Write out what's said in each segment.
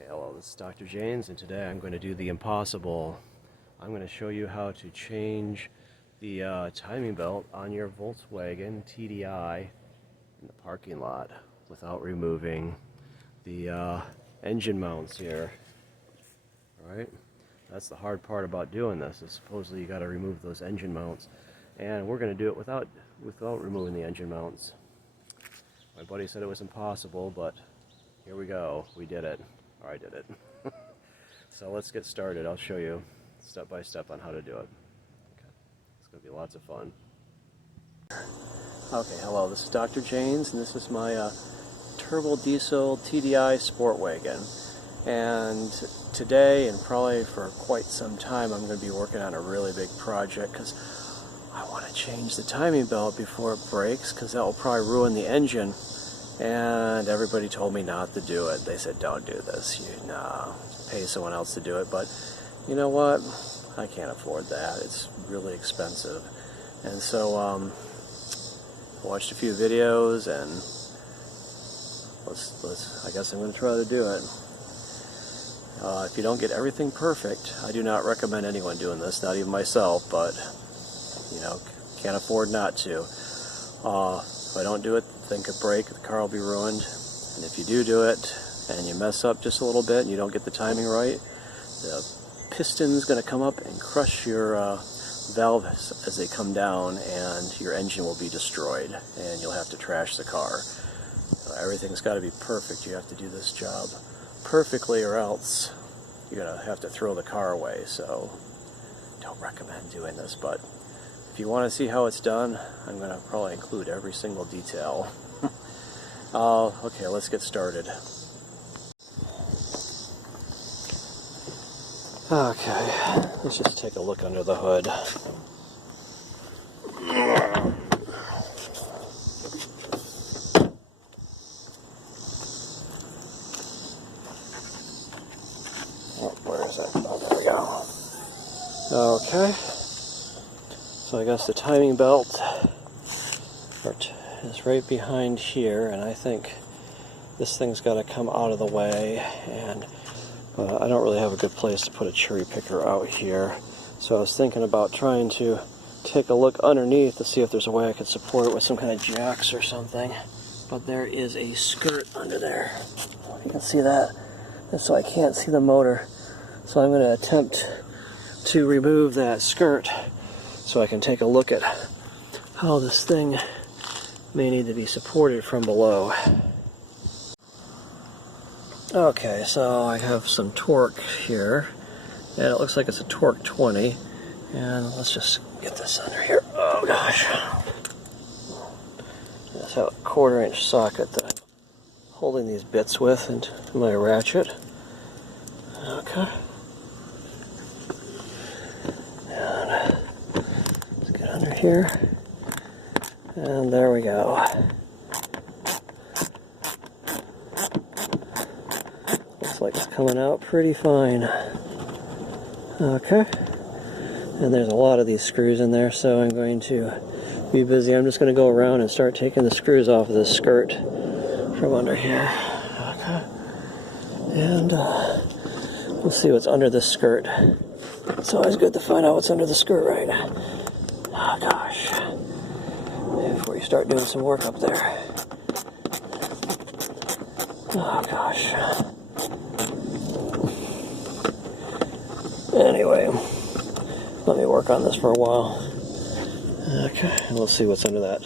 Okay, hello, this is Dr. James, and today I'm going to do the impossible. I'm going to show you how to change the timing belt on your Volkswagen TDI in the parking lot without removing the engine mounts here. Alright, that's the hard part about doing this, is supposedly you got to remove those engine mounts, and we're going to do it without removing the engine mounts. My buddy said it was impossible, but here we go. We did it. Or I did it. So let's get started. I'll show you step by step on how to do it. Okay. It's going to be lots of fun. Okay, hello. This is Dr. James, and this is my turbo diesel TDI sport wagon. And today, and probably for quite some time, I'm going to be working on a really big project because I want to change the timing belt before it breaks, because that will probably ruin the engine. And everybody told me not to do it. They said, don't do this, pay someone else to do it. But you know what? I can't afford that. It's really expensive. And so I watched a few videos, and I guess I'm going to try to do it. If you don't get everything perfect, I do not recommend anyone doing this, not even myself, but can't afford not to. If I don't do it, the thing could break, the car will be ruined. And if you do it, and you mess up just a little bit, and you don't get the timing right, the piston's going to come up and crush your valves as they come down, and your engine will be destroyed, and you'll have to trash the car. Everything's got to be perfect. You have to do this job perfectly, or else you're going to have to throw the car away. So, don't recommend doing this, but if you want to see how it's done, I'm going to probably include every single detail. Okay, let's get started. Okay, let's just take a look under the hood. Oh, where is it? Oh, there we go. Okay. So I guess the timing belt is right behind here, and I think this thing's got to come out of the way, and I don't really have a good place to put a cherry picker out here. So I was thinking about trying to take a look underneath to see if there's a way I could support it with some kind of jacks or something. But there is a skirt under there. You can see that. And so I can't see the motor. So I'm going to attempt to remove that skirt, so I can take a look at how this thing may need to be supported from below. Okay, so I have some torque here, and it looks like it's a torque 20, and let's just get this under here. Oh gosh. I just have a 1/4 inch socket that I'm holding these bits with into my ratchet. Okay. Under here, and there we go. Looks like it's coming out pretty fine. Okay, and there's a lot of these screws in there, so I'm going to be busy. I'm just going to go around and start taking the screws off of this skirt from under here. Okay, and we'll see what's under this skirt. It's always good to find out what's under the skirt, right? Oh gosh, before you start doing some work up there. Oh gosh. Anyway, let me work on this for a while. Okay, and we'll see what's under that.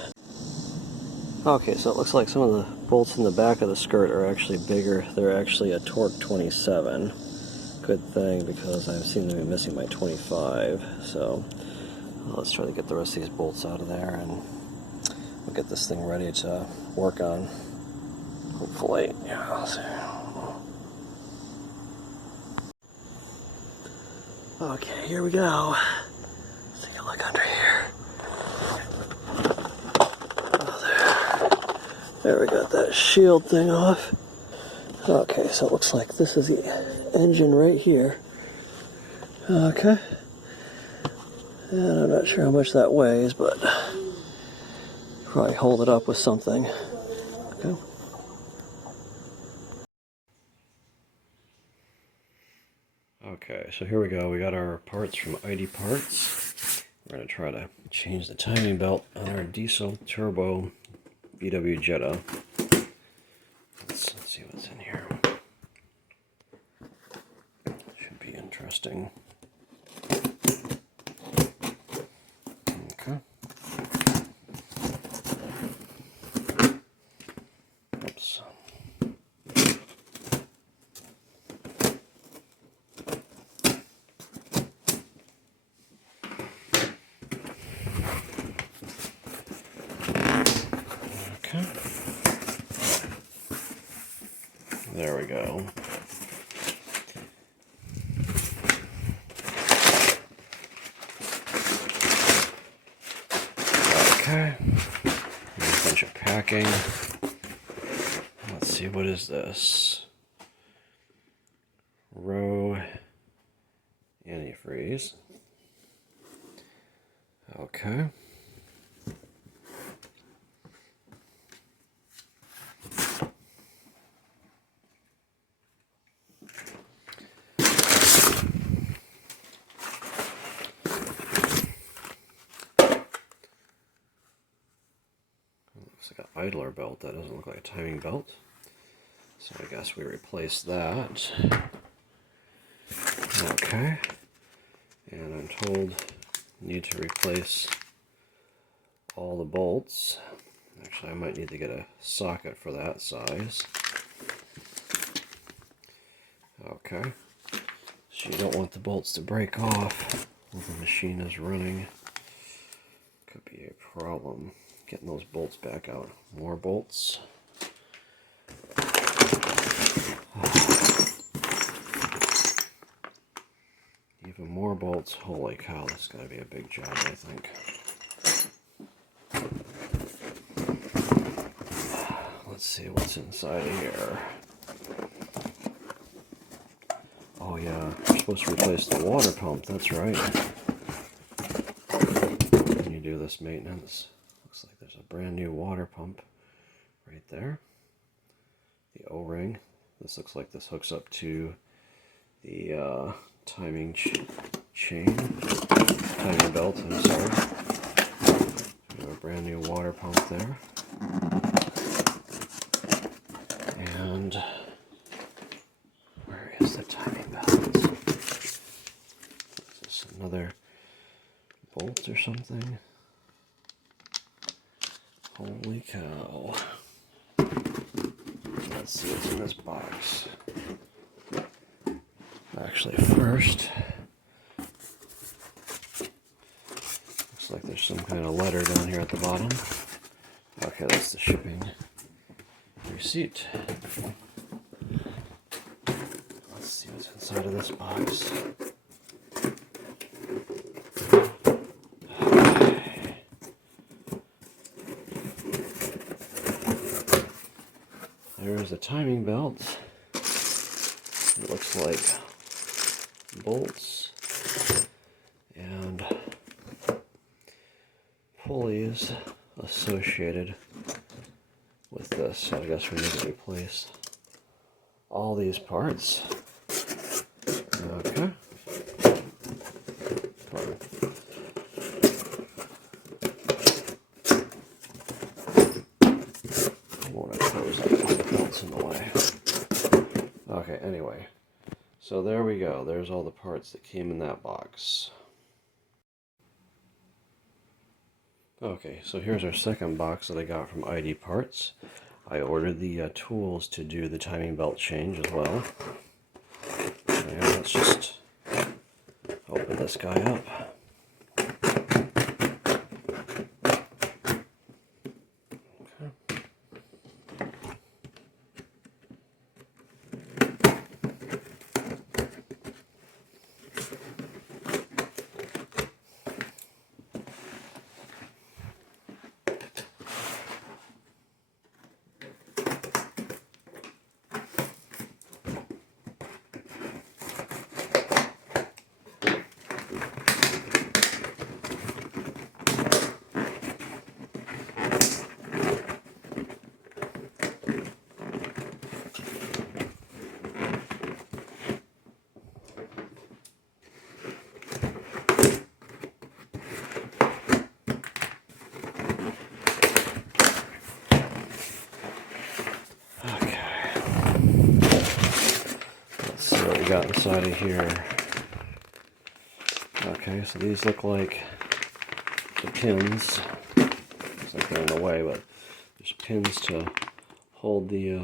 Okay, so it looks like some of the bolts in the back of the skirt are actually bigger. They're actually a torque 27. Good thing, because I seem to be missing my 25, so let's try to get the rest of these bolts out of there, and we'll get this thing ready to work on. Hopefully. Yeah, let's see. Okay, here we go. Let's take a look under here. Oh, there we got that shield thing off. Okay, so it looks like this is the engine right here. Okay. And I'm not sure how much that weighs, but probably hold it up with something. Okay. Okay, so here we go. We got our parts from ID Parts. We're going to try to change the timing belt on our diesel turbo VW Jetta. Let's see what's in here. Should be interesting. Okay. Oops. Okay. There we go. Okay. Here's a bunch of packing. Let's see, what is this? Row antifreeze. Okay. Looks like an idler belt. That doesn't look like a timing belt. So I guess we replace that. Okay. And I'm told need to replace all the bolts. Actually, I might need to get a socket for that size. Okay. So you don't want the bolts to break off while the machine is running. Could be a problem getting those bolts back out. More bolts. Even more bolts. Holy cow, this is going to be a big job, I think. Let's see what's inside here. Oh yeah, we're supposed to replace the water pump, that's right. When you do this maintenance, looks like there's a brand new water pump right there. The O-ring. This looks like this hooks up to the timing belt, I'm sorry. We have a brand new water pump there. And where is the timing belt? Is this another bolt or something? Holy cow. Let's see what's in this box. Actually, first, looks like there's some kind of letter down here at the bottom. Okay, that's the shipping receipt. Let's see what's inside of this box. There's a timing belt. It looks like bolts and pulleys associated with this. So I guess we need to replace all these parts. Okay. I want to close it with the belts in the way. Okay, anyway. So there we go. There's all the parts that came in that box. Okay, so here's our second box that I got from ID Parts. I ordered the tools to do the timing belt change as well. And let's just open this guy up. got inside of here. Okay, so these look like the pins. Looks like they're in the way, but there's pins to hold the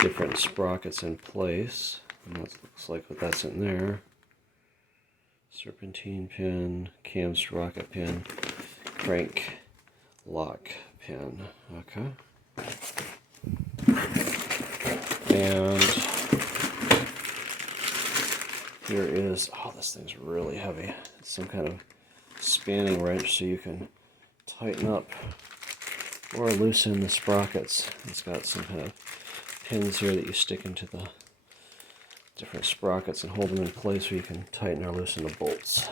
different sprockets in place. And that looks like what that's in there. Serpentine pin, cam sprocket pin, crank lock pin. Okay. And here is, oh, this thing's really heavy. It's some kind of spanning wrench so you can tighten up or loosen the sprockets. It's got some kind of pins here that you stick into the different sprockets and hold them in place so you can tighten or loosen the bolts.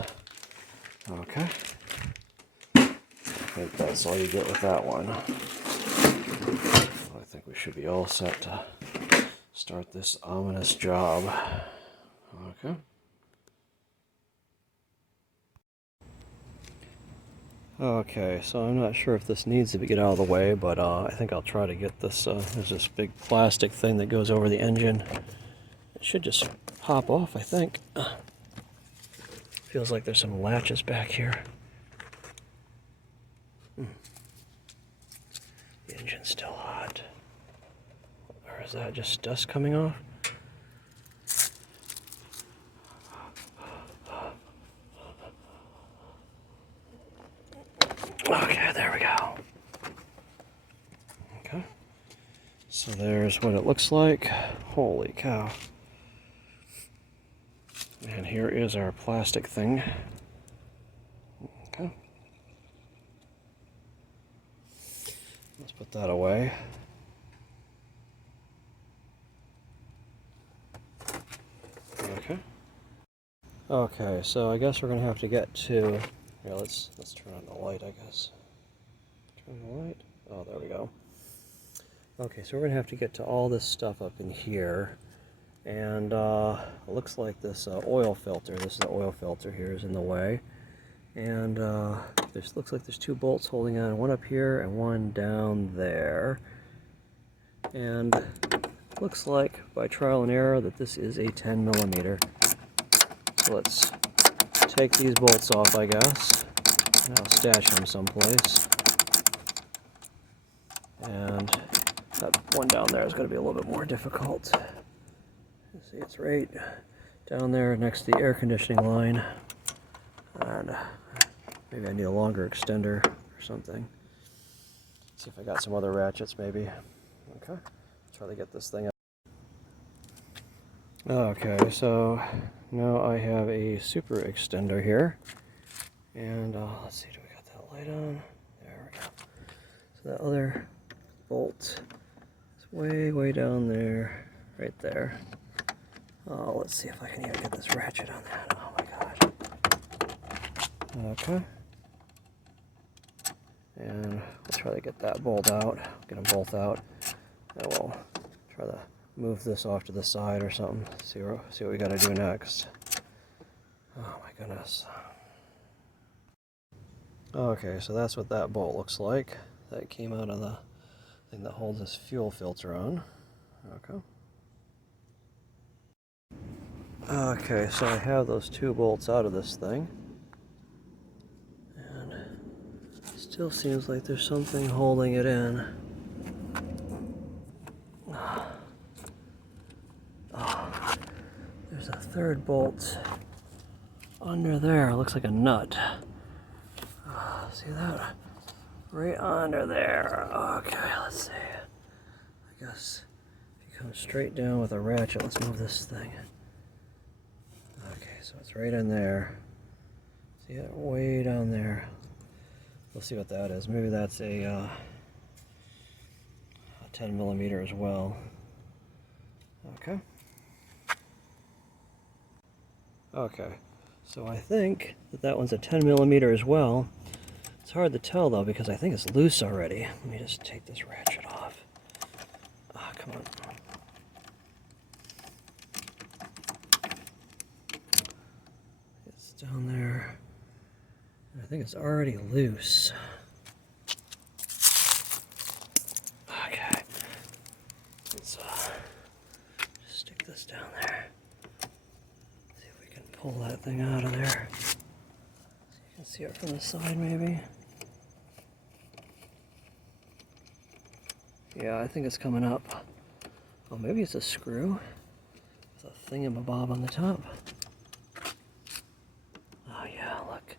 Okay. I think that's all you get with that one. Well, I think we should be all set to start this ominous job. Okay. Okay, so I'm not sure if this needs to get out of the way, but I think I'll try to get this. There's this big plastic thing that goes over the engine. It should just pop off, I think. Feels like there's some latches back here. The engine's still hot. Or is that just dust coming off? Okay, there we go. Okay. So there's what it looks like. Holy cow. And here is our plastic thing. Okay. Let's put that away. Okay. Okay, so I guess we're gonna have to get to. Yeah, let's turn on the light, I guess. Turn the light. Oh, there we go. Okay, so we're gonna have to get to all this stuff up in here, and it looks like this oil filter. This is the oil filter here is in the way, and this looks like there's two bolts holding on, one up here and one down there, and looks like by trial and error that this is a 10mm. So let's take these bolts off, I guess, and I'll stash them someplace. And that one down there is going to be a little bit more difficult. You see, it's right down there next to the air conditioning line. And maybe I need a longer extender or something. Let's see if I got some other ratchets, maybe. Okay, try to get this thing out. Okay, so now I have a super extender here. And let's see, do we got that light on? There we go. So that other bolt is way down there, right there. Oh, let's see if I can even get this ratchet on that. Oh my god. Okay. And we'll try to get that bolt out, get them both out, and we'll try to move this off to the side or something. See what we got to do next. Oh my goodness. Okay, so that's what that bolt looks like. That came out of the thing that holds this fuel filter on. Okay. Okay, so I have those two bolts out of this thing. And it still seems like there's something holding it in. Oh, there's a third bolt under there. It looks like a nut. See that? Right under there. Okay, let's see. I guess if you come straight down with a ratchet, let's move this thing. Okay, so it's right in there. See it way down there. We'll see what that is. Maybe that's a 10mm as well. Okay. Okay, so I think that one's a 10mm as well. It's hard to tell though because I think it's loose already. Let me just take this ratchet off. Ah, come on. It's down there. I think it's already loose. Okay. Let's just stick this down there. pull that thing out of there. So you can see it from the side maybe. Yeah, I think it's coming up. Oh, maybe it's a screw. There's a thingamabob on the top. Oh yeah, look.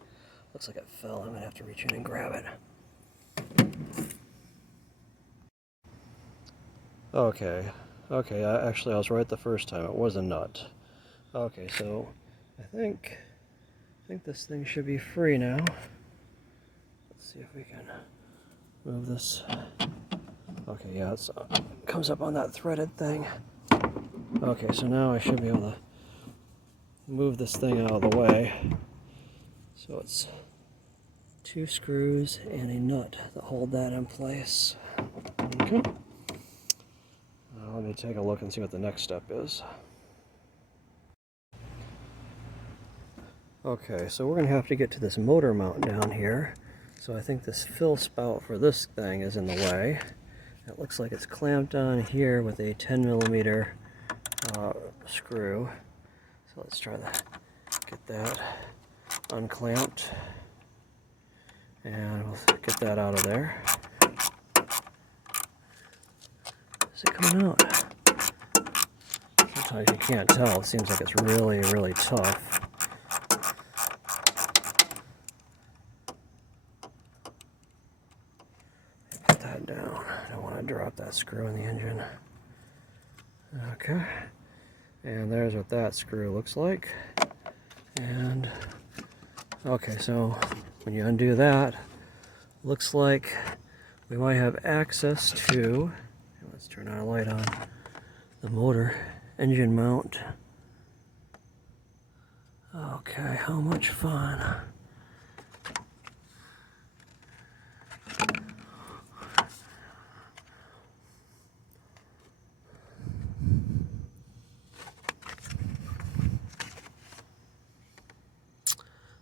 Looks like it fell. I'm gonna have to reach in and grab it. Okay, actually I was right the first time. It was a nut. Okay, so I think this thing should be free now. Let's see if we can move this. Okay, yeah, it comes up on that threaded thing. Okay, so now I should be able to move this thing out of the way. So it's 2 screws and a nut that hold that in place. Okay. Let me take a look and see what the next step is. Okay, so we're going to have to get to this motor mount down here. So I think this fill spout for this thing is in the way. It looks like it's clamped on here with a 10mm screw. So let's try to get that unclamped. And we'll get that out of there. Is it coming out? Sometimes you can't tell. It seems like it's really, really tough. Put that down. I don't want to drop that screw in the engine. Okay. And there's what that screw looks like. And okay, so when you undo that, looks like we might have access to, let's turn our light on, the motor engine mount. Okay, how much fun.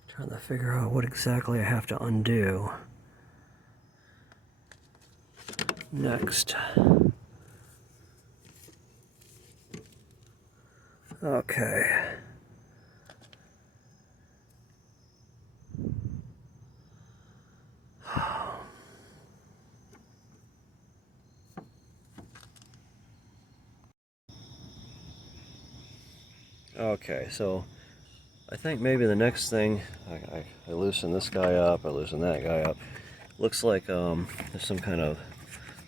Trying to figure out what exactly I have to undo next. Okay. Okay, so I think maybe the next thing, I loosen this guy up, I loosen that guy up. Looks like there's some kind of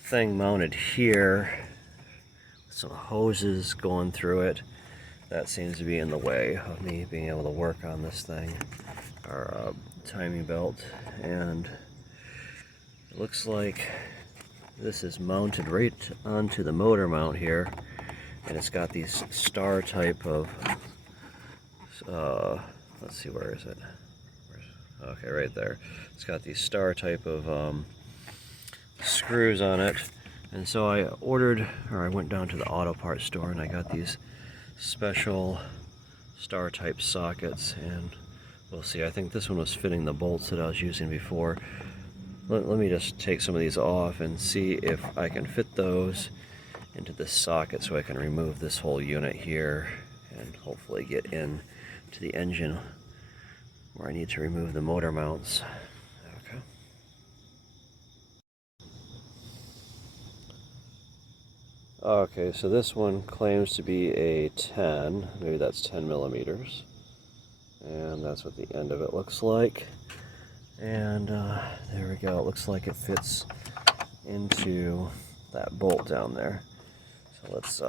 thing mounted here, some hoses going through it. That seems to be in the way of me being able to work on this thing, our timing belt. And it looks like this is mounted right onto the motor mount here, and it's got these star type of let's see, where is it? Okay, right there. It's got these star type of screws on it. And so I went down to the auto parts store and I got these special star type sockets, and we'll see. I think this one was fitting the bolts that I was using before. Let me just take some of these off and see if I can fit those into this socket so I can remove this whole unit here and hopefully get in to the engine where I need to remove the motor mounts. Okay. Okay, so this one claims to be a 10, maybe that's 10mm, and that's what the end of it looks like. And there we go, it looks like it fits into that bolt down there. So let's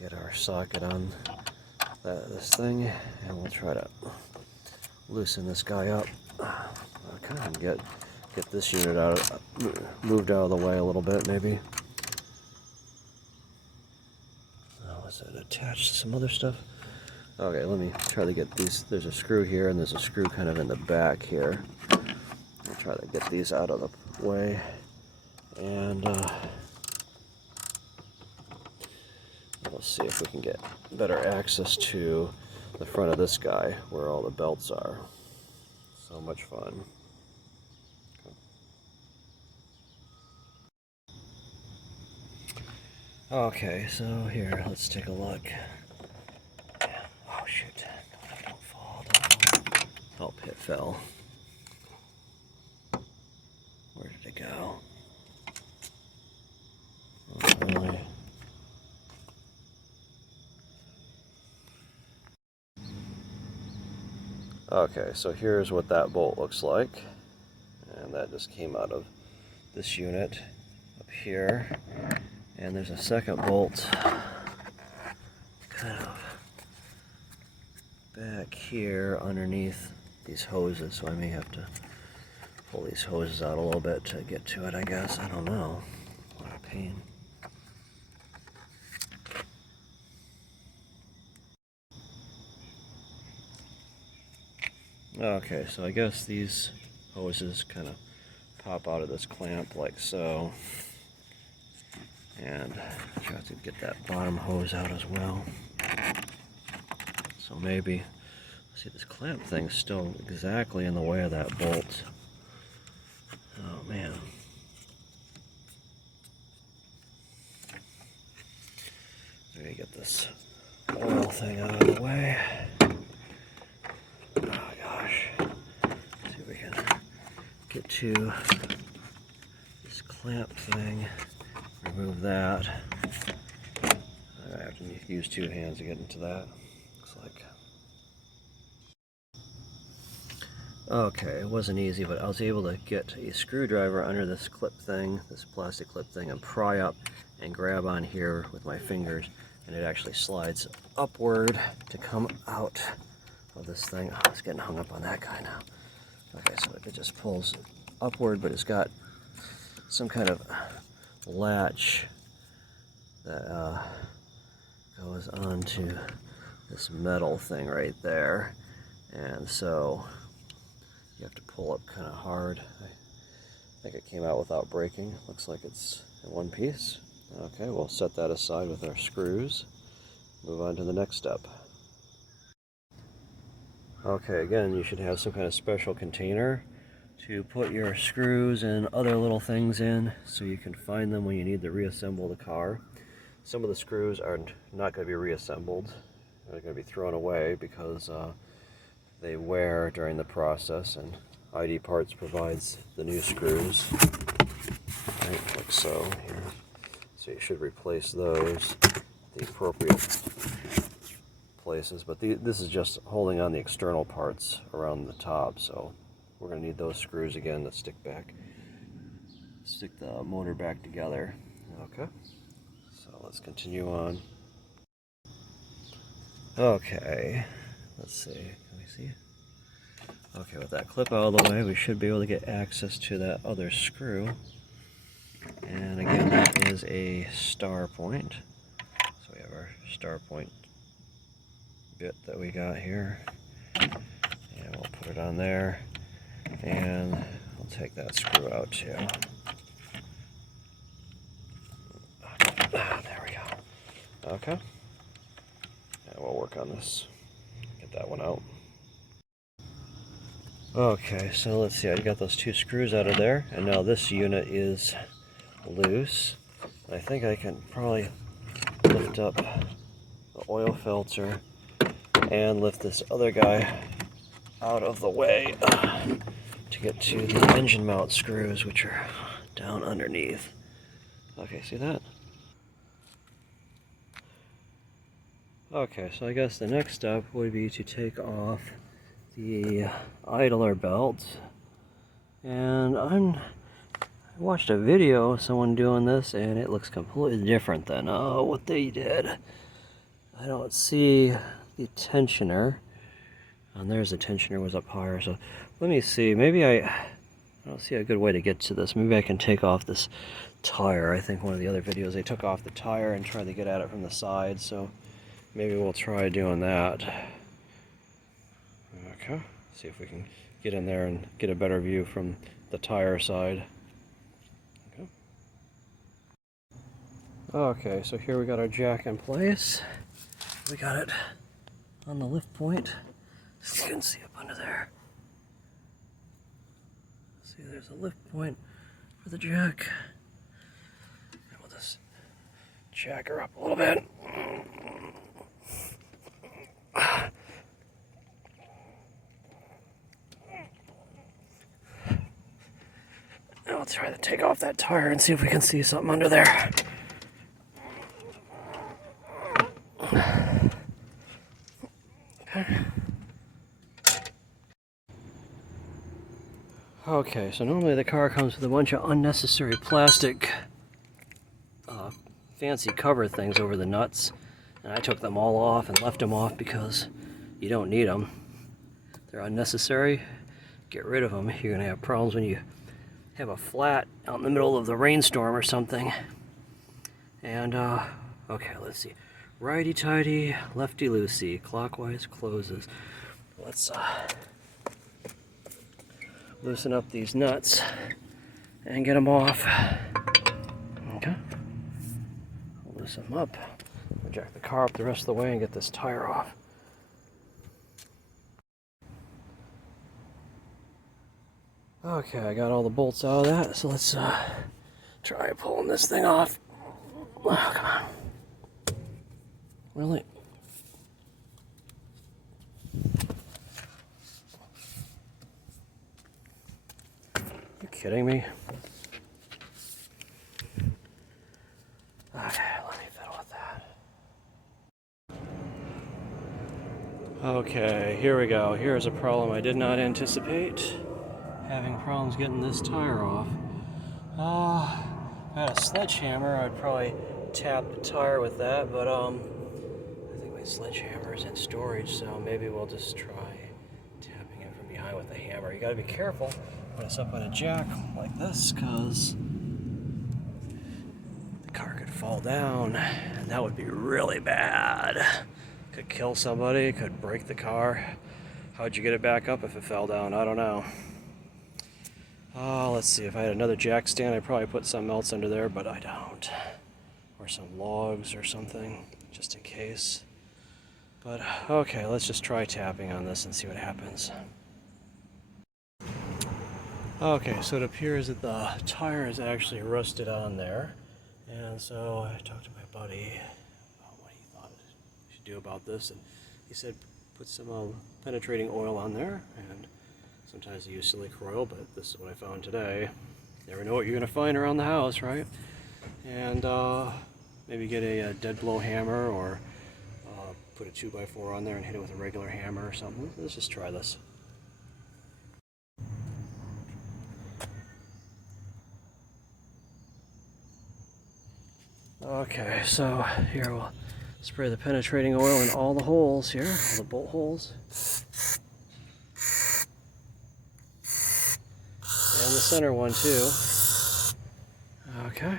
get our socket on this thing, and we'll try to loosen this guy up. Okay, and get this unit moved out of the way a little bit, maybe. Oh, is it attached to some other stuff? Okay, let me try to get these. There's a screw here, and there's a screw kind of in the back here. I'll try to get these out of the way, and we'll see if we can get better access to the front of this guy where all the belts are. So much fun. Okay, so here, let's take a look. Oh shoot, don't It fell. Where did it go? Oh, really? Okay, so here's what that bolt looks like. And that just came out of this unit up here. And there's a second bolt kind of back here underneath these hoses, so I may have to pull these hoses out a little bit to get to it, I guess. I don't know. What a pain. Okay, so I guess these hoses kind of pop out of this clamp like so. And try to get that bottom hose out as well. So maybe, see, this clamp thing's still exactly in the way of that bolt. Oh man. Let me get this oil thing out of the way. Oh gosh. See if we can get to this clamp thing. Remove that. I have to use two hands to get into that. Looks like. Okay, it wasn't easy, but I was able to get a screwdriver under this clip thing, this plastic clip thing, and pry up and grab on here with my fingers, and it actually slides upward to come out of this thing. Oh, it's getting hung up on that guy now. Okay, so it just pulls upward, but it's got some kind of latch that goes onto this metal thing right there, and so you have to pull up kind of hard. I think it came out without breaking. Looks like it's in one piece. Okay, we'll set that aside with our screws. Move on to the next step. Okay, again, you should have some kind of special container to put your screws and other little things in so you can find them when you need to reassemble the car. Some of the screws are not going to be reassembled. They're going to be thrown away because they wear during the process, and ID Parts provides the new screws, right, like so here. So you should replace those at the appropriate places, but this is just holding on the external parts around the top, so we're going to need those screws again to stick the motor back together. Okay, so let's continue on. Okay, let's see, can we see? Okay, with that clip out of the way, we should be able to get access to that other screw. And again, that is a star point. So we have our star point bit that we got here. And we'll put it on there. And we'll take that screw out too. There we go. Okay. And we'll work on this. Get that one out. Okay, so let's see, I got those two screws out of there, and now this unit is loose. I think I can probably lift up the oil filter and lift this other guy out of the way to get to the engine mount screws, which are down underneath. Okay, see that? Okay, so I guess the next step would be to take off the idler belt, and I watched a video of someone doing this, and it looks completely different than what they did. I don't see the tensioner, and there's the tensioner was up higher, so let me see, maybe I don't see a good way to get to this. Maybe I can take off this tire. I think one of the other videos they took off the tire and tried to get at it from the side, so maybe we'll try doing that. Okay, see if we can get in there and get a better view from the tire side. Okay. Okay, so here we got our jack in place. We got it on the lift point. So you can see up under there. See, there's a lift point for the jack. And we'll just jack her up a little bit. I'll try to take off that tire and see if we can see something under there. Okay, so normally the car comes with a bunch of unnecessary plastic fancy cover things over the nuts, and I took them all off and left them off because you don't need them. They're unnecessary. Get rid of them. You're going to have problems when you have a flat out in the middle of the rainstorm or something. And, okay, let's see. Righty-tighty, lefty-loosey, clockwise closes. Let's loosen up these nuts and get them off. Okay. I'll loosen them up. I'll jack the car up the rest of the way and get this tire off. Okay, I got all the bolts out of that, so let's try pulling this thing off. Oh, come on. Really? You kidding me? Okay, let me fiddle with that. Okay, here we go. Here's a problem I did not anticipate. Having problems getting this tire off. If I had a sledgehammer, I'd probably tap the tire with that, but I think my sledgehammer is in storage, so maybe we'll just try tapping it from behind with a hammer. You gotta be careful when it's up on a jack like this, because the car could fall down, and that would be really bad. Could kill somebody, could break the car. How'd you get it back up if it fell down? I don't know. Let's see, if I had another jack stand, I'd probably put something else under there, but I don't. Or some logs or something, just in case. But, okay, let's just try tapping on this and see what happens. Okay, so it appears that the tire is actually rusted on there. And so I talked to my buddy about what he thought we should do about this, and he said put some penetrating oil on there, and sometimes I use silicone oil, but this is what I found today. Never know what you're going to find around the house, right? And maybe get a dead blow hammer, or put a 2x4 on there and hit it with a regular hammer or something. Let's just try this. Okay, so here we'll spray the penetrating oil in all the holes here, all the bolt holes. And the center one too. Okay.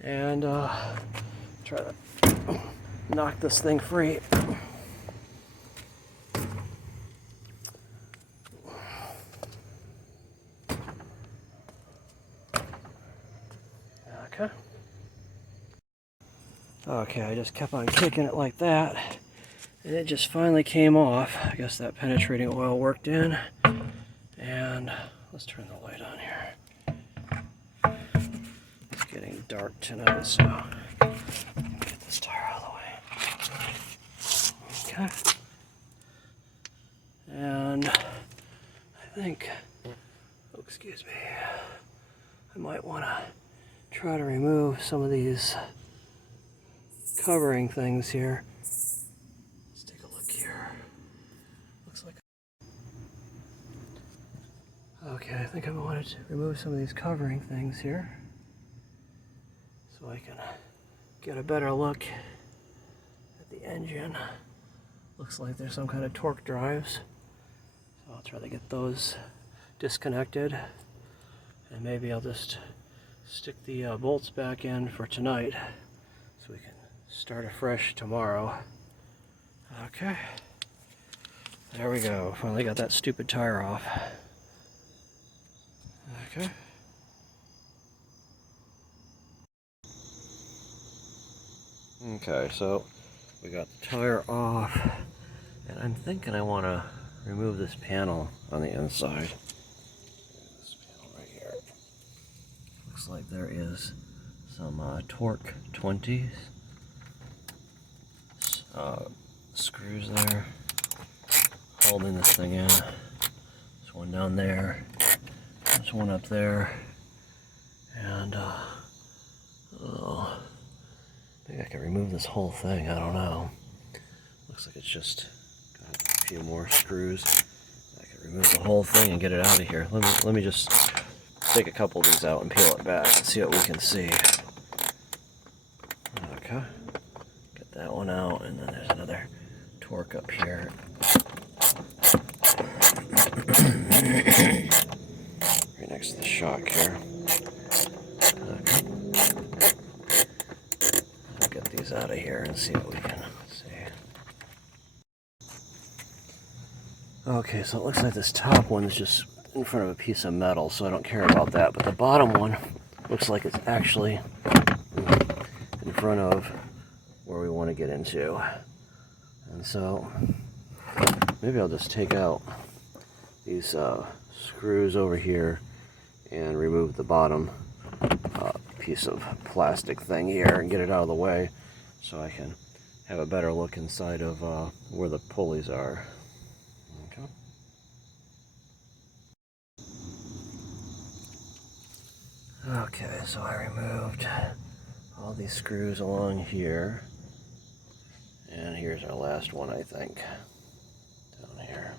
And try to knock this thing free. Okay. Okay, I just kept on kicking it like that, and it just finally came off. I guess that penetrating oil worked in. And let's turn the light on here. It's getting dark tonight, so get this tire out of the way. Okay. And I think, oh, excuse me, I might want to try to remove some of these covering things here. Let's take a look here. Looks like. Okay, I think I wanted to remove some of these covering things here so I can get a better look at the engine. Looks like there's some kind of torque drives. So I'll try to get those disconnected, and maybe I'll just stick the bolts back in for tonight so we can start afresh tomorrow. Okay, there we go. Finally got that stupid tire off. Okay. Okay, so we got the tire off, and I'm thinking I want to remove this panel on the inside. This panel right here. Looks like there is some torque 20s. Screws there holding this thing in. There's one down there. There's There's one up there, and oh, maybe I can remove this whole thing. I don't know. Looks like it's just got a few more screws. I can remove the whole thing and get it out of here. Let me just take a couple of these out and peel it back and see what we can see. Okay, get that one out, and then there's another torque up here. Right next to the shock here. Okay. I'll get these out of here and see what we can see. Okay, so it looks like this top one is just in front of a piece of metal, so I don't care about that. But the bottom one looks like it's actually in front of where we want to get into. And so maybe I'll just take out these screws over here and remove the bottom piece of plastic thing here and get it out of the way so I can have a better look inside of where the pulleys are. Okay. Okay, so I removed all these screws along here, and here's our last one, I think, down here.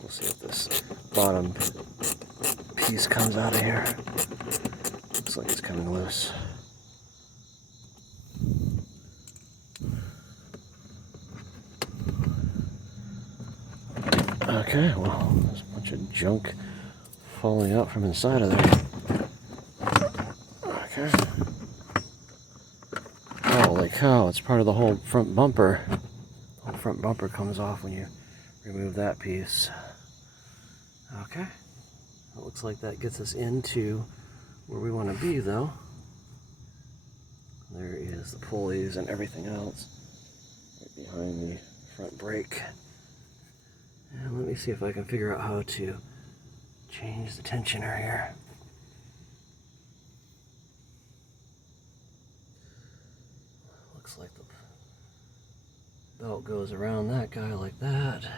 We'll see if this bottom piece comes out of here. Looks like it's coming loose. Okay, well, there's a bunch of junk falling out from inside of there. Okay. Holy cow, it's part of the whole front bumper. The whole front bumper comes off when you remove that piece. Okay. It looks like that gets us into where we want to be, though. There is the pulleys and everything else right behind the front brake. And let me see if I can figure out how to change the tensioner here. Looks like the belt goes around that guy like that.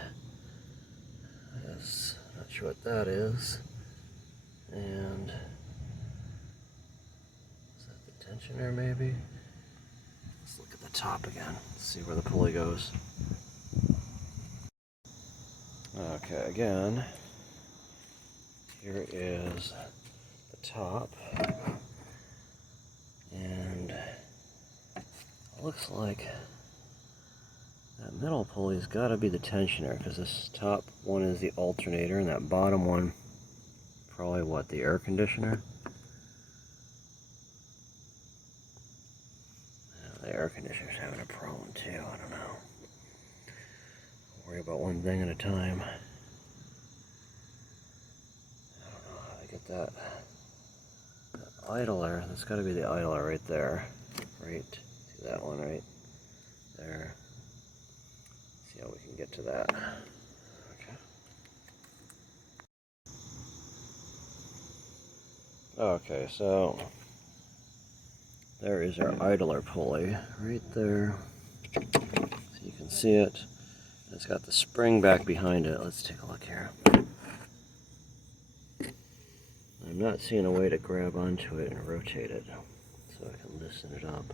Yes, not sure what that is. And is that the tensioner maybe? Let's look at the top again, see where the pulley goes. Okay, again, here is the top, and it looks like that middle pulley's got to be the tensioner, because this top one is the alternator, and that bottom one, probably what, the air conditioner? The air conditioner's having a problem too, I don't know. Worry about one thing at a time. I don't know how to get that idler. That's got to be the idler right there. Right. See that one right there. See how we can get to that. Okay. Okay, so there is our idler pulley right there. So you can see it. It's got the spring back behind it. Let's take a look here. I'm not seeing a way to grab onto it and rotate it so I can loosen it up.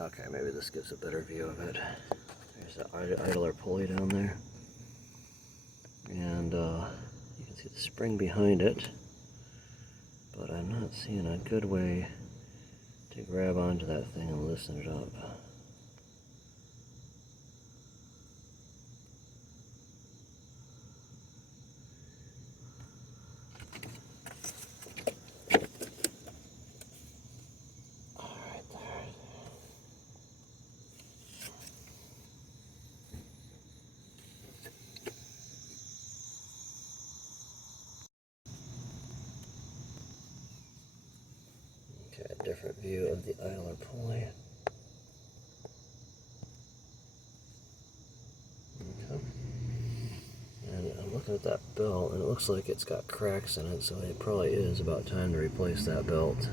Okay, maybe this gives a better view of it. There's the idler pulley down there. And you can see the spring behind it. But I'm not seeing a good way to grab onto that thing and loosen it up. view of the idler pulley. Okay. And I'm looking at that belt, and it looks like it's got cracks in it, so it probably is about time to replace that belt.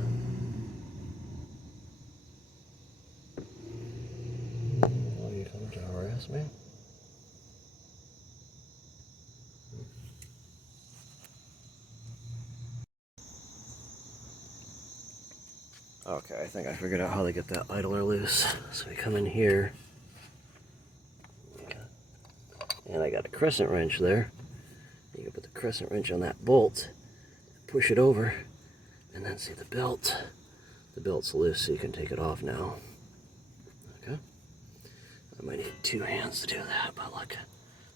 Oh, you coming to harass me? Okay, I think I figured out how to get that idler loose. So we come in here, and I got a crescent wrench there. You can put the crescent wrench on that bolt, push it over, and then see the belt. The belt's loose, so you can take it off now. Okay. I might need 2 hands to do that, but look,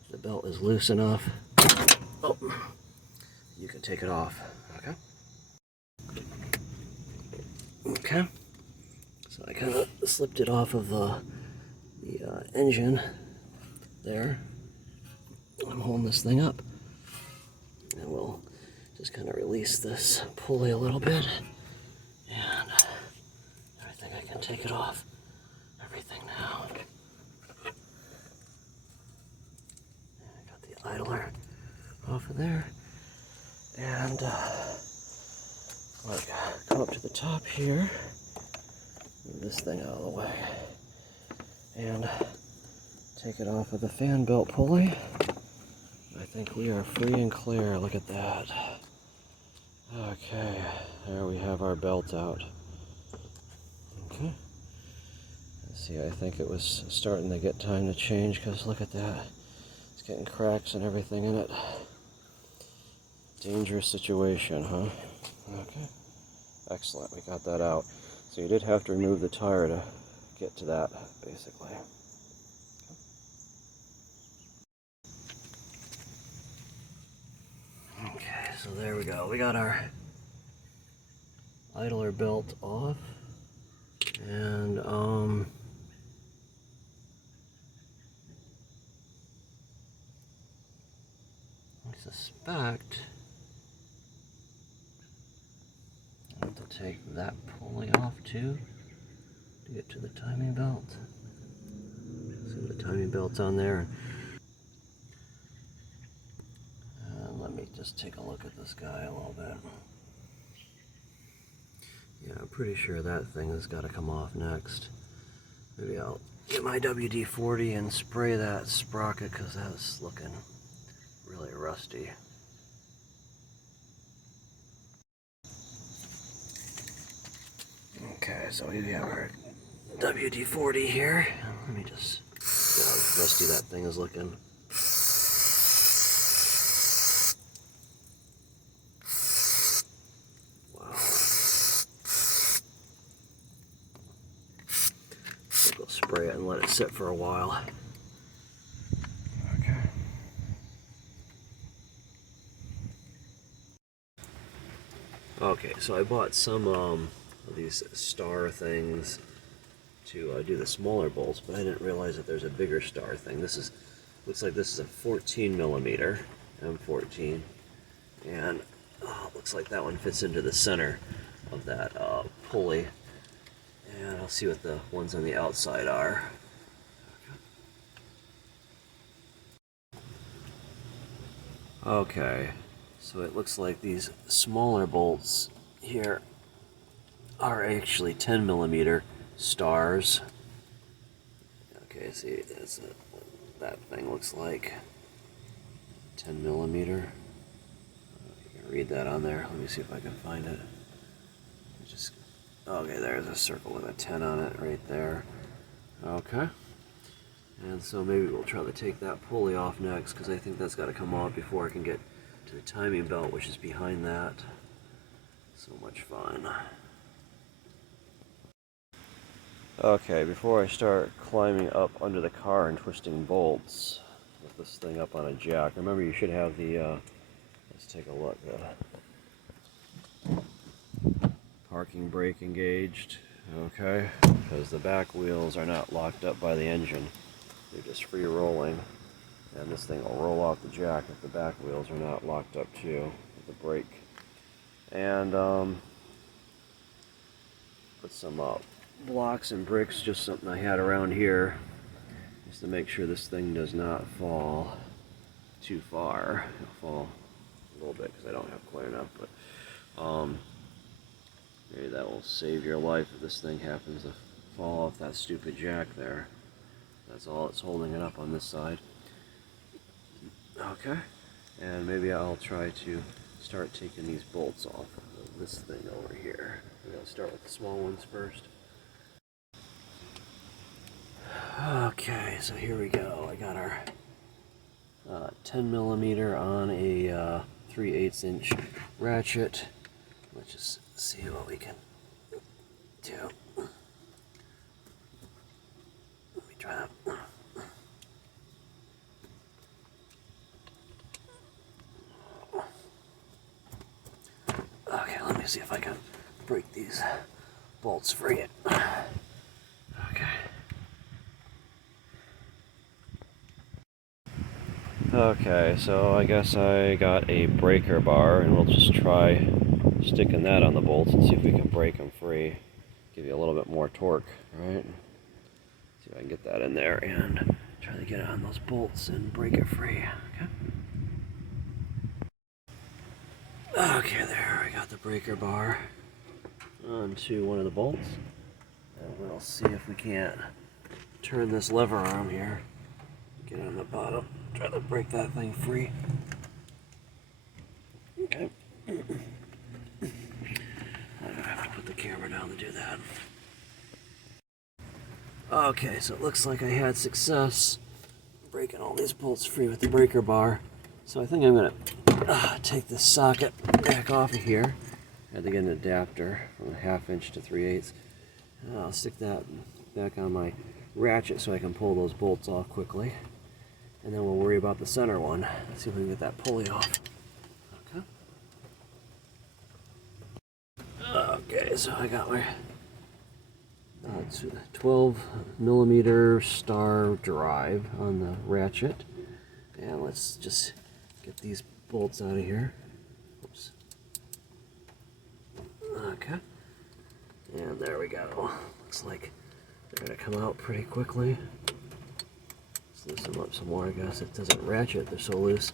the belt is loose enough. Oh, you can take it off. Okay. Okay. So I kind of slipped it off of the engine there. I'm holding this thing up, and we'll just kind of release this pulley a little bit, and I think I can take it off. Everything now. I got the idler off of there, and come up to the top here. Move this thing out of the way, and take it off of the fan belt pulley. I think we are free and clear. Look at that. Okay, there we have our belt out. Okay. Let's see, I think it was starting to get time to change, because look at that. It's getting cracks and everything in it. Dangerous situation, huh? Okay. Excellent, we got that out. So you did have to remove the tire to get to that, basically. Okay, so there we go. We got our idler belt off, and I suspect I have to take that pulley off too to get to the timing belt. See the timing belt's on there. And let me just take a look at this guy a little bit. Yeah, I'm pretty sure that thing has got to come off next. Maybe I'll get my WD-40 and spray that sprocket, because that's looking really rusty. Okay, so we have our WD-40 here. Let me just see how rusty that thing is looking. Wow. I think we'll spray it and let it sit for a while. Okay. Okay, so I bought some of these star things to do the smaller bolts, but I didn't realize that there's a bigger star thing. This is, looks like this is a 14 millimeter M14, and looks like that one fits into the center of that pulley. And I'll see what the ones on the outside are. Okay, so it looks like these smaller bolts here are actually 10 millimeter stars. Okay, see, that's what that thing looks like. 10 millimeter. You can read that on there. Let me see if I can find it. Just, okay, there's a circle with a 10 on it right there. Okay. And so maybe we'll try to take that pulley off next, because I think that's got to come off before I can get to the timing belt, which is behind that. So much fun. Okay, before I start climbing up under the car and twisting bolts with this thing up on a jack, remember you should have the, let's take a look, parking brake engaged, okay, because the back wheels are not locked up by the engine. They're just free rolling, and this thing will roll off the jack if the back wheels are not locked up too with the brake. And put some blocks and bricks, just something I had around here, just to make sure this thing does not fall too far. It'll fall a little bit because I don't have quite enough, but maybe that will save your life if this thing happens to fall off that stupid jack there. That's all it's holding it up on this side. Okay, and maybe I'll try to start taking these bolts off of this thing over here. We're going to start with the small ones first. Okay, so here we go. I got our 10 millimeter on a 3/8 inch ratchet. Let's just see what we can do. Let me try that. Okay, let me see if I can break these bolts free. Okay. Okay, so I guess I got a breaker bar, and we'll just try sticking that on the bolts and see if we can break them free. Give you a little bit more torque, right? See if I can get that in there and try to get it on those bolts and break it free. Okay. Okay, there, I got the breaker bar onto one of the bolts. And we'll see if we can't turn this lever arm here. Get on the bottom, try to break that thing free. Okay. I'm gonna have to put the camera down to do that. Okay, so it looks like I had success breaking all these bolts free with the breaker bar. So I think I'm gonna take this socket back off of here. I had to get an adapter from a 1/2 inch to 3/8. I'll stick that back on my ratchet so I can pull those bolts off quickly. And then we'll worry about the center one. Let's see if we can get that pulley off. Okay. Okay, so I got my 12 millimeter star drive on the ratchet. And let's just get these bolts out of here. Oops. Okay. And there we go. Looks like they're going to come out pretty quickly. Let's loosen them up some more, I guess. It doesn't ratchet, they're so loose.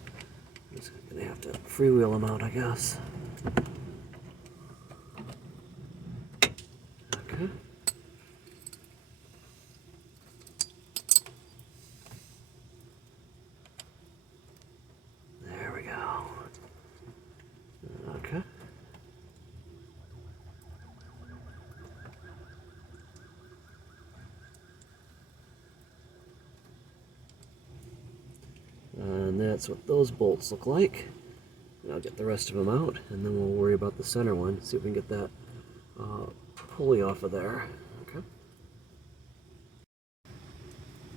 I'm just going to have to freewheel them out, I guess. Okay. There we go. Okay. And that's what those bolts look like. And I'll get the rest of them out, and then we'll worry about the center one. See if we can get that pulley off of there. Okay.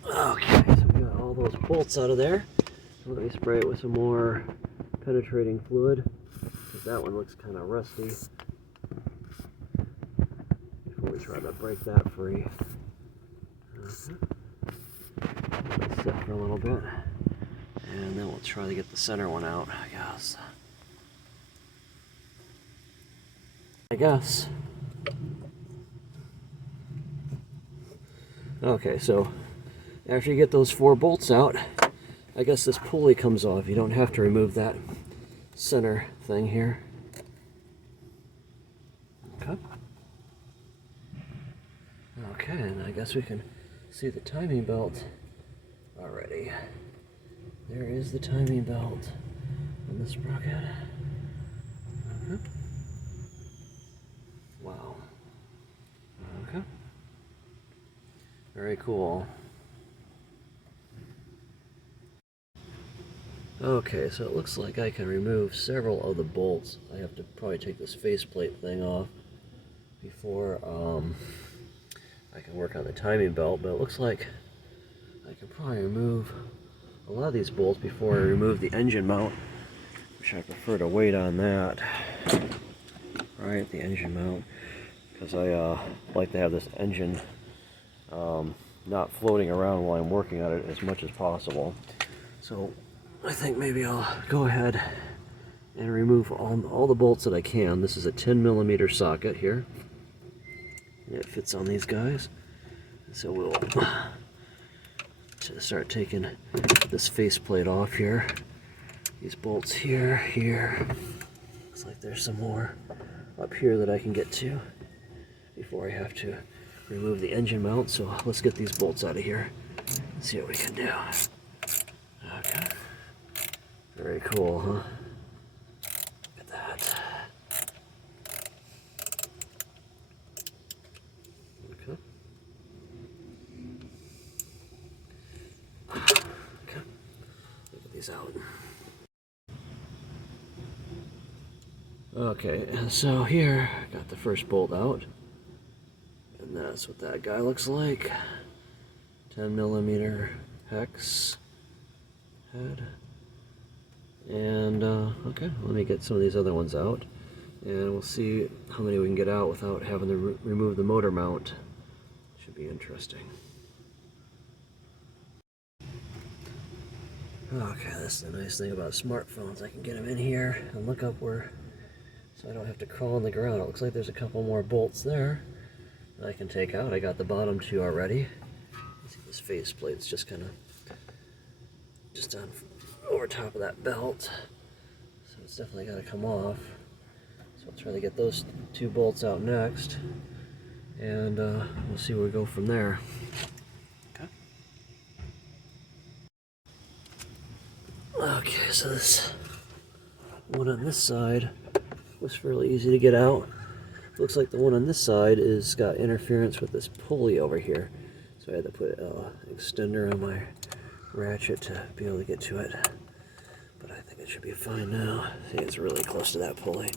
Okay, so we got all those bolts out of there. Let me spray it with some more penetrating fluid, because that one looks kind of rusty. Before we try to break that free. Okay. Let it sit for a little bit. And then we'll try to get the center one out, I guess. Okay, so after you get those 4 bolts out, I guess this pulley comes off. You don't have to remove that center thing here. Okay. Okay, and I guess we can see the timing belt already. There is the timing belt on the sprocket. Wow. Okay. Very cool. Okay, so it looks like I can remove several of the bolts. I have to probably take this faceplate thing off before I can work on the timing belt, but it looks like I can probably remove a lot of these bolts before I remove the engine mount, which I prefer to wait on that. Right, the engine mount, because I like to have this engine not floating around while I'm working on it as much as possible. So I think maybe I'll go ahead and remove all the bolts that I can. This is a 10 millimeter socket here, It fits on these guys. So we'll start taking this faceplate off here. These bolts here, here. Looks like there's some more up here that I can get to before I have to remove the engine mount. So let's get these bolts out of here and see what we can do. Okay. Very cool, huh? Look at that. Okay. Okay. Get these out. Okay, and so here, I got the first bolt out, and that's what that guy looks like. 10mm hex head. And, okay, let me get some of these other ones out, and we'll see how many we can get out without having to remove the motor mount. Should be interesting. Okay, that's the nice thing about smartphones. I can get them in here and look up where, so I don't have to crawl on the ground. It looks like there's a couple more bolts there that I can take out. I got the bottom two already. See, this faceplate's just kind of just on over top of that belt, so it's definitely got to come off. So I'll try to get those two bolts out next, and we'll see where we go from there. Okay. Okay, so this one on this side was fairly easy to get out. Looks like the one on this side is got interference with this pulley over here, so I had to put an extender on my ratchet to be able to get to it. But I think it should be fine now. See, it's really close to that pulley.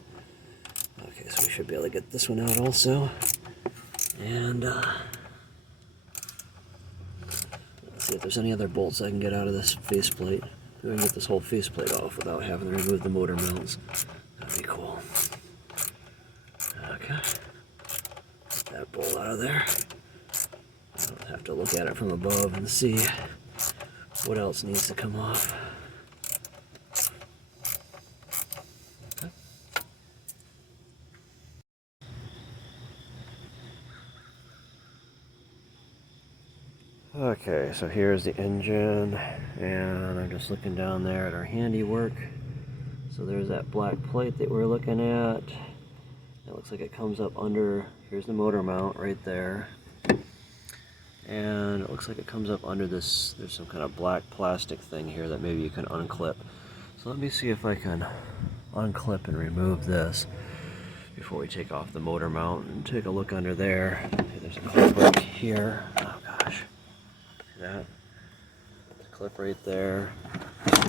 Okay, so we should be able to get this one out also. And let's see if there's any other bolts I can get out of this faceplate. We can get this whole faceplate off without having to remove the motor mounts. That'd be cool. Okay. Get that bolt out of there. I'll have to look at it from above and see what else needs to come off. Okay. Okay, so here's the engine, and I'm just looking down there at our handiwork. So there's that black plate that we're looking at. It looks like it comes up under, here's the motor mount right there. And it looks like it comes up under this, there's some kind of black plastic thing here that maybe you can unclip. So let me see if I can unclip and remove this before we take off the motor mount and take a look under there. Okay, there's a clip right here. Oh gosh. See that? There's a clip right there.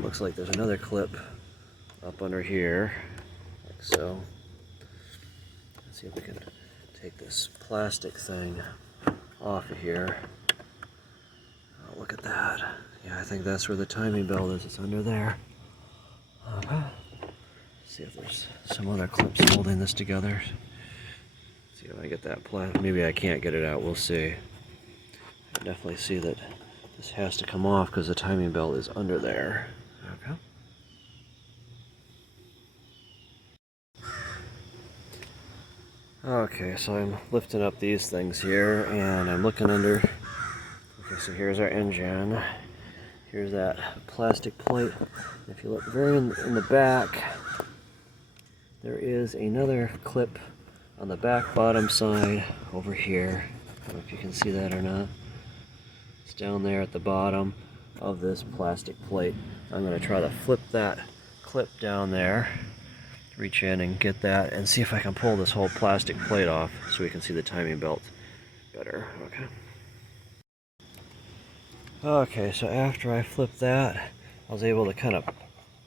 Looks like there's another clip up under here, like so. Let's see if we can take this plastic thing off of here. Oh, look at that. Yeah, I think that's where the timing belt is. It's under there. See if there's some other clips holding this together. See if I get that plastic. Maybe I can't get it out. We'll see. I definitely see that this has to come off because the timing belt is under there. Okay. Okay, so I'm lifting up these things here, and I'm looking under. Okay, so here's our engine. Here's that plastic plate. If you look very in the back, there is another clip on the back bottom side over here. I don't know if you can see that or not. It's down there at the bottom of this plastic plate. I'm going to try to flip that clip down there. Reach in and get that and see if I can pull this whole plastic plate off so we can see the timing belt better. Okay. Okay, so after I flipped that, I was able to kind of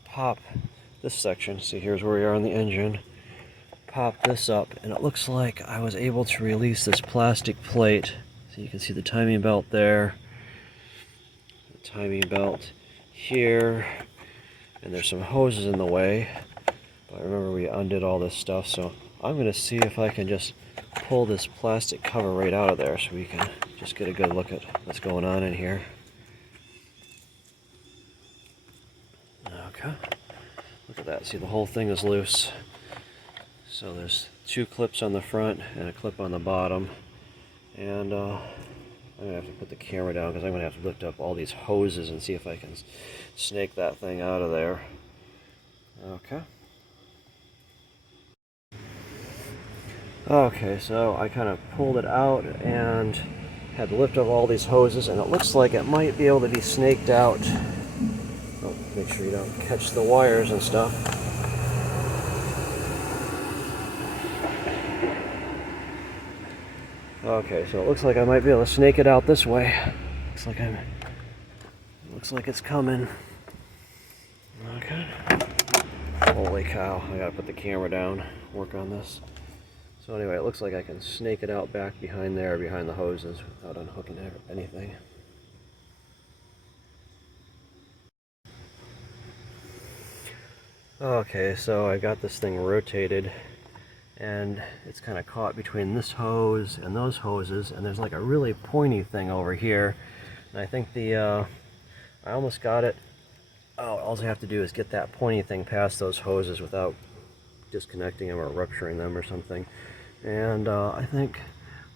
pop this section. See, here's where we are on the engine. Pop this up, and it looks like I was able to release this plastic plate. So you can see the timing belt there, the timing belt here, and there's some hoses in the way. But remember, we undid all this stuff, so I'm going to see if I can just pull this plastic cover right out of there so we can just get a good look at what's going on in here. Okay, look at that. See, the whole thing is loose. So there's two clips on the front and a clip on the bottom. And I'm going to have to put the camera down because I'm going to have to lift up all these hoses and see if I can snake that thing out of there. Okay. Okay, so I kind of pulled it out and had to lift up all these hoses, and it looks like it might be able to be snaked out. Oh, make sure you don't catch the wires and stuff. Okay, so it looks like I might be able to snake it out this way. Looks like it's coming. Okay. Holy cow, I gotta put the camera down, work on this. So anyway, it looks like I can snake it out back behind there, behind the hoses, without unhooking anything. Okay, so I got this thing rotated, and it's kind of caught between this hose and those hoses, and there's like a really pointy thing over here. And I think I almost got it. Oh, all I have to do is get that pointy thing past those hoses without disconnecting them or rupturing them or something. And I think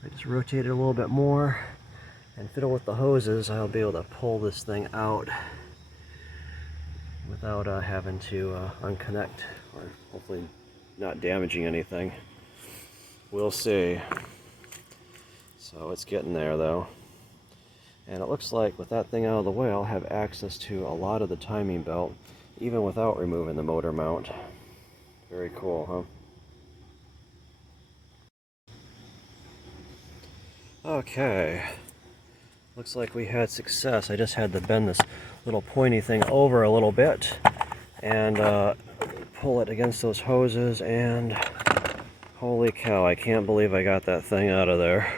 I just rotate it a little bit more and fiddle with the hoses, I'll be able to pull this thing out without having to unconnect, or hopefully not damaging anything. We'll see. So it's getting there though. And it looks like with that thing out of the way, I'll have access to a lot of the timing belt, even without removing the motor mount. Very cool, huh? Okay, looks like we had success. I just had to bend this little pointy thing over a little bit and pull it against those hoses, and holy cow, I can't believe I got that thing out of there.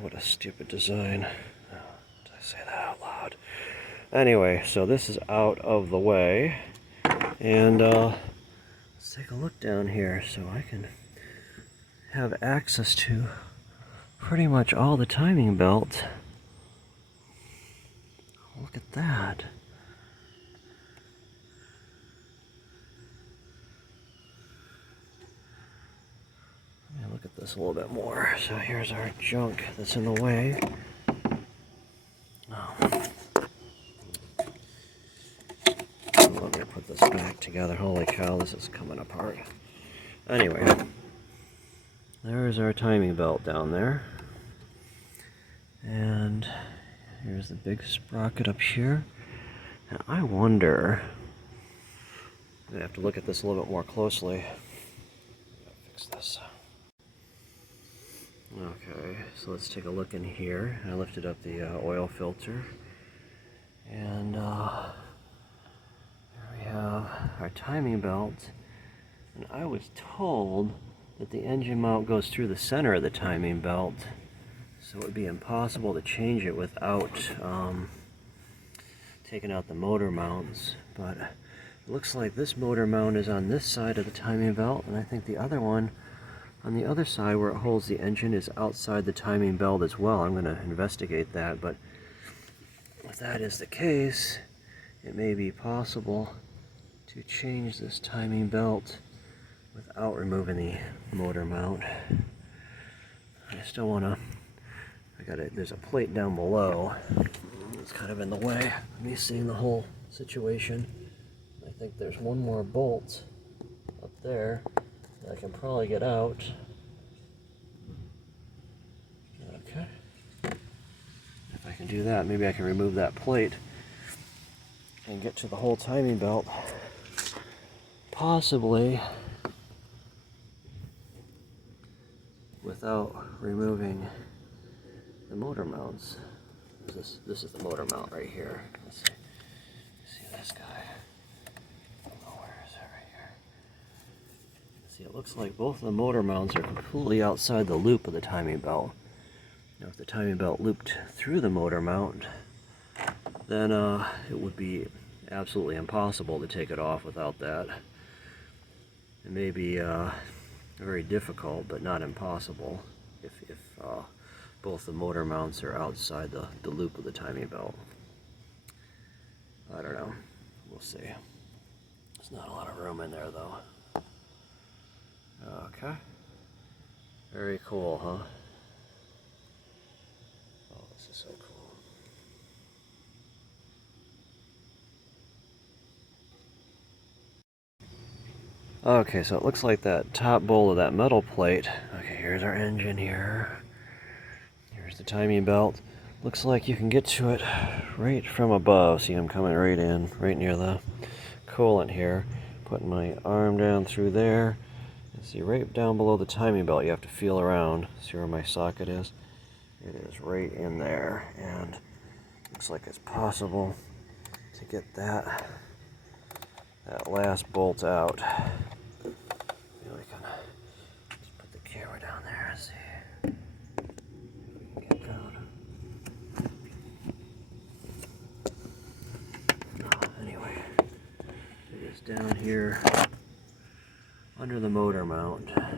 What a stupid design. Did I say that out loud? Anyway, so this is out of the way, and let's take a look down here so I can have access to pretty much all the timing belt. Look at that. Let me look at this a little bit more. So here's our junk that's in the way. Oh. Let me put this back together. Holy cow, this is coming apart. Anyway, there's our timing belt down there. And here's the big sprocket up here. And I wonder, I'm gonna have to look at this a little bit more closely. Fix this. Okay, so let's take a look in here. I lifted up the oil filter, and there we have our timing belt. And I was told that the engine mount goes through the center of the timing belt, so it would be impossible to change it without taking out the motor mounts. But it looks like this motor mount is on this side of the timing belt, and I think the other one on the other side where it holds the engine is outside the timing belt as well. I'm going to investigate that, but if that is the case, it may be possible to change this timing belt without removing the motor mount. I still want to, there's a plate down below. It's kind of in the way of me seeing the whole situation. I think there's one more bolt up there that I can probably get out. Okay. If I can do that, maybe I can remove that plate and get to the whole timing belt. Possibly without removing the motor mounts. This is the motor mount right here. Let's see. See this guy? Oh, where is it? Right here. See, it looks like both of the motor mounts are completely outside the loop of the timing belt. Now, if the timing belt looped through the motor mount, then it would be absolutely impossible to take it off without that. It may be very difficult, but not impossible if both the motor mounts are outside the loop of the timing belt. I don't know. We'll see. There's not a lot of room in there, though. Okay. Very cool, huh? Okay, so it looks like that top bolt of that metal plate. Okay, here's our engine here. Here's the timing belt. Looks like you can get to it right from above. See, I'm coming right in, right near the coolant here. Putting my arm down through there. And see, right down below the timing belt, you have to feel around. See where my socket is? It is right in there. And looks like it's possible to get that last bolt out. Maybe we can just put the camera down there and see. Get down. Anyway, it is down here under the motor mount. And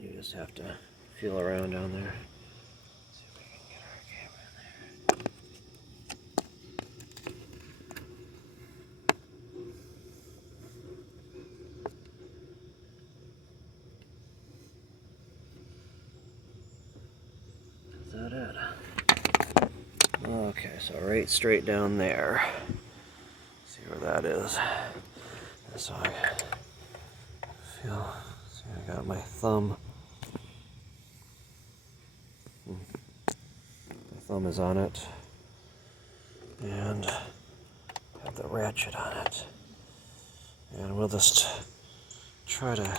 you just have to feel around down there. Let's see if we can get our camera in there. Is that it? Okay, so right straight down there. See where that is. And so I feel, see, I got my thumb. My thumb is on it. And have the ratchet on it. And we'll just try to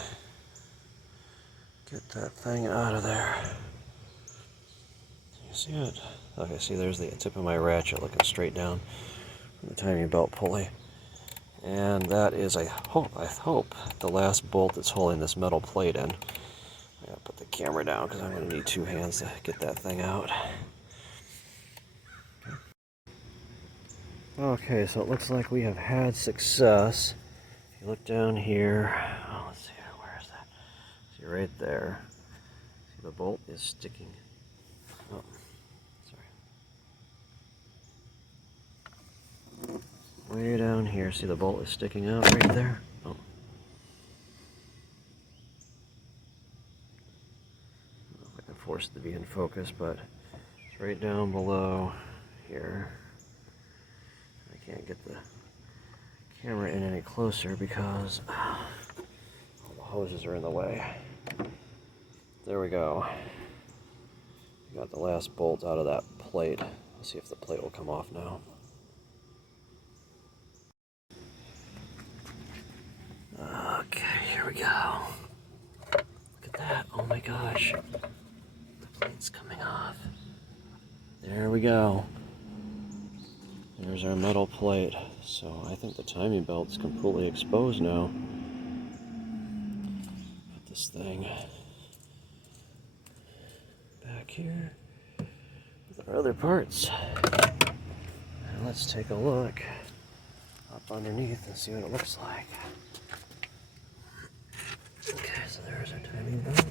get that thing out of there. You see it? Okay, see, there's the tip of my ratchet looking straight down from the timing belt pulley. And that is, I hope, the last bolt that's holding this metal plate in. I gotta put the camera down because I'm gonna need two hands to get that thing out. Okay, so it looks like we have had success. If you look down here, oh, let's see, where is that? See, right there. See, the bolt is sticking. Oh, sorry. Way down here, see the bolt is sticking out right there? Oh. I don't know if I can force it to be in focus, but it's right down below here. I can't get the camera in any closer because all the hoses are in the way. There we go. Got the last bolt out of that plate. Let's see if the plate will come off now. Okay, here we go. Look at that. Oh my gosh. The plate's coming off. There we go. There's our metal plate. So I think the timing belt's completely exposed now. Put this thing back here with our other parts. And let's take a look up underneath and see what it looks like. Okay, so there's our timing belt.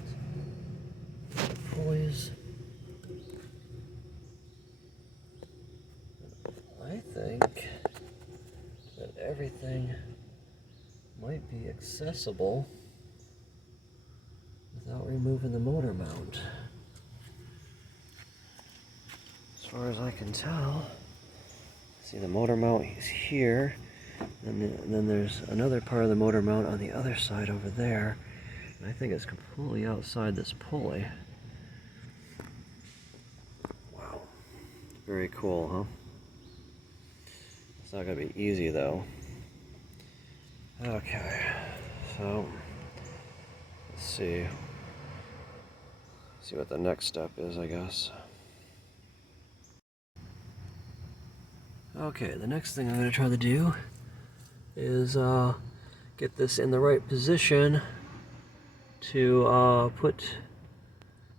The pulleys. I think that everything might be accessible without removing the motor mount. As far as I can tell, see the motor mount is here, and then there's another part of the motor mount on the other side over there, and I think it's completely outside this pulley. Wow, very cool, huh? It's not going to be easy though. Okay, so let's see what the next step is, I guess. Okay, the next thing I'm going to try to do is get this in the right position to put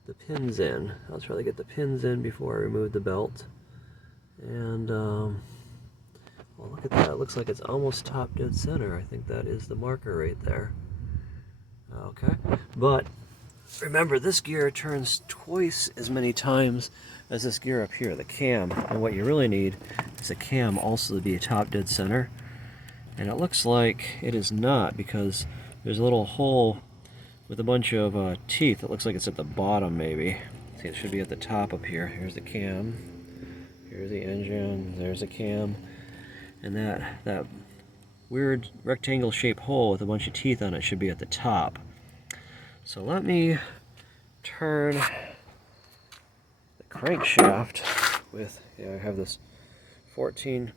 the pins in. I'll try to get the pins in before I remove the belt. And well, look at that. It looks like it's almost top dead center. I think that is the marker right there. Okay, but remember, this gear turns twice as many times as this gear up here, the cam. And what you really need is a cam also to be a top dead center. And it looks like it is not, because there's a little hole with a bunch of teeth. It looks like it's at the bottom maybe. See, it should be at the top up here. Here's the cam. Here's the engine. There's the cam. And that weird rectangle shaped hole with a bunch of teeth on it should be at the top. So let me turn the crankshaft with, I have this 14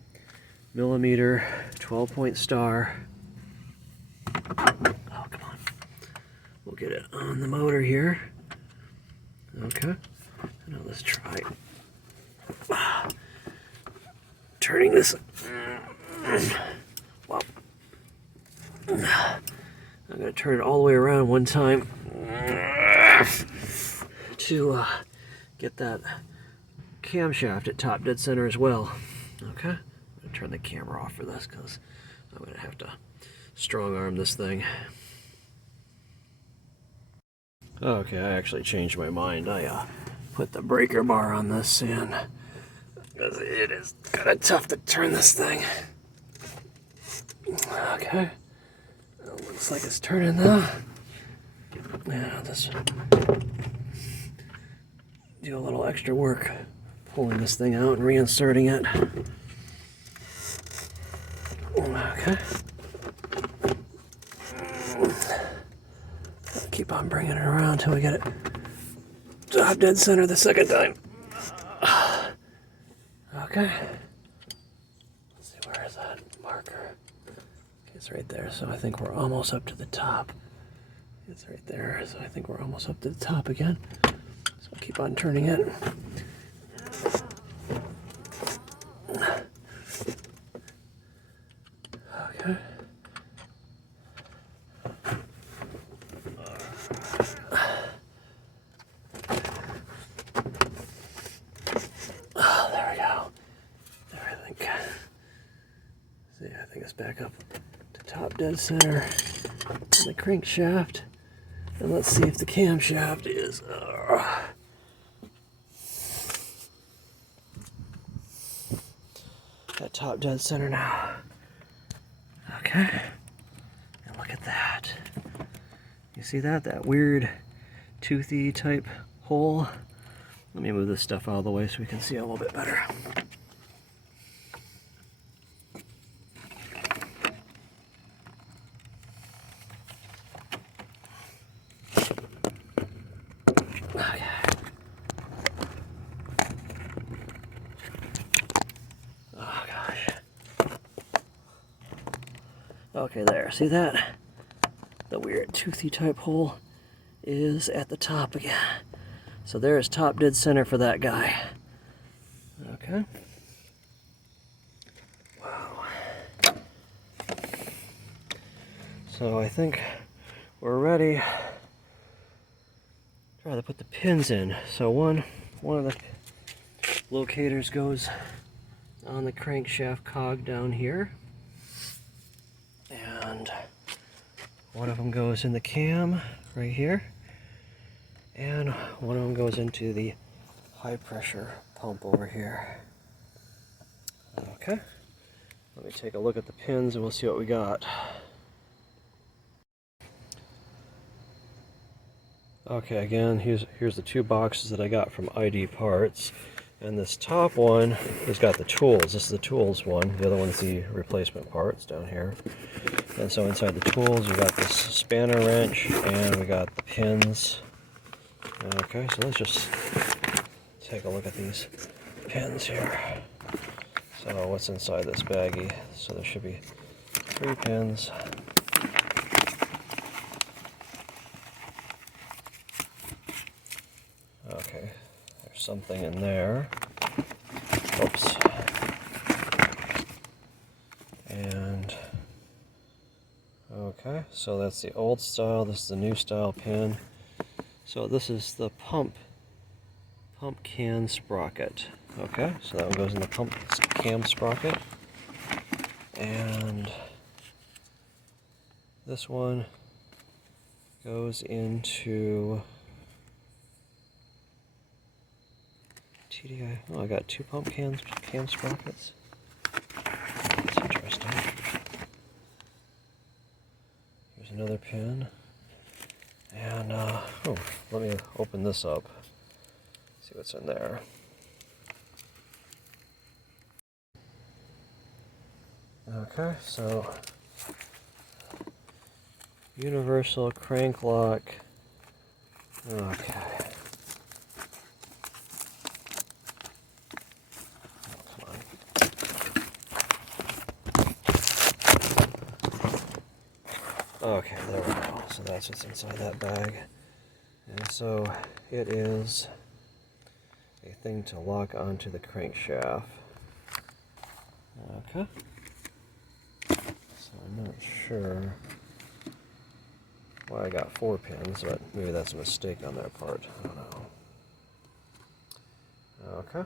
millimeter 12-point star. Oh, come on. We'll get it on the motor here. Okay. Now let's try turning this. Well, I'm going to turn it all the way around one time to get that camshaft at top dead center as well. Okay, I'm going to turn the camera off for this because I'm going to have to strong arm this thing. Okay, I actually changed my mind. I put the breaker bar on this in because it is kind of tough to turn this thing. Okay, it looks like it's turning now. Yeah, I'll just do a little extra work pulling this thing out and reinserting it. Okay. Keep on bringing it around until we get it top dead center the second time. Okay. Let's see, where is that marker? It's right there, so I think we're almost up to the top. It's right there, so I think we're almost up to the top again. So I'll keep on turning it. Okay. Oh, there we go. There, I think. See, I think it's back up to top dead center on the crankshaft. And let's see if the camshaft is at top dead center now. Okay. And look at that. You see that? That weird toothy type hole? Let me move this stuff out of the way so we can see it a little bit better. Okay, there. See that? The weird toothy type hole is at the top again. So there's top dead center for that guy. Okay. Wow. So I think we're ready. Try to put the pins in. So one of the locators goes on the crankshaft cog down here. And one of them goes in the cam right here, and one of them goes into the high pressure pump over here. Okay, let me take a look at the pins and we'll see what we got. Okay, again, here's the two boxes that I got from ID Parts. And this top one has got the tools. This is the tools one. The other one's the replacement parts down here. And so inside the tools, you got this spanner wrench, and we got the pins. Okay, so let's just take a look at these pins here. So what's inside this baggie? So there should be 3 pins. Okay, there's something in there. Oops. And okay, so that's the old style, this is the new style pin. So this is the pump can sprocket. Okay, so that one goes in the pump cam sprocket. And this one goes into TDI. Oh, I got 2 pump cam sprockets. That's interesting. Here's another pin. And, oh, let me open this up. See what's in there. Okay, so Universal crank lock. Okay. Come on. Okay, there we go. So that's what's inside that bag. And so it is a thing to lock onto the crankshaft. Okay. So I'm not sure why I got 4 pins, but maybe that's a mistake on their part. I don't know. Okay.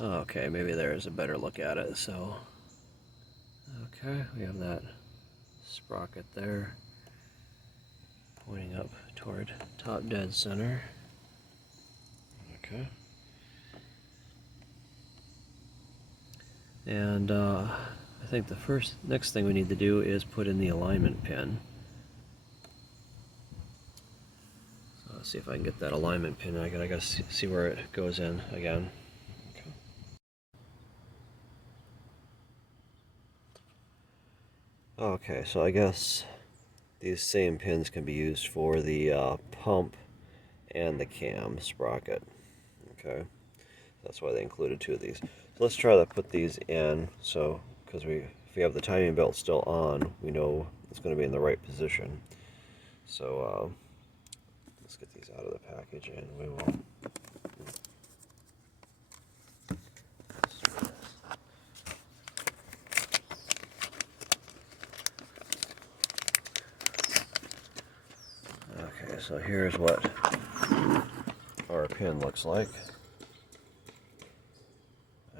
Okay, maybe there is a better look at it. So, okay, we have that sprocket there pointing up toward top dead center. Okay. And I think the next thing we need to do is put in the alignment pin. So let's see if I can get that alignment pin. I gotta see where it goes in again. Okay. Okay, so I guess these same pins can be used for the pump and the cam sprocket. Okay, that's why they included 2 of these. So let's try to put these in. So, because if we have the timing belt still on, we know it's going to be in the right position. So let's get these out of the package and we will. Okay, so here's what our pin looks like.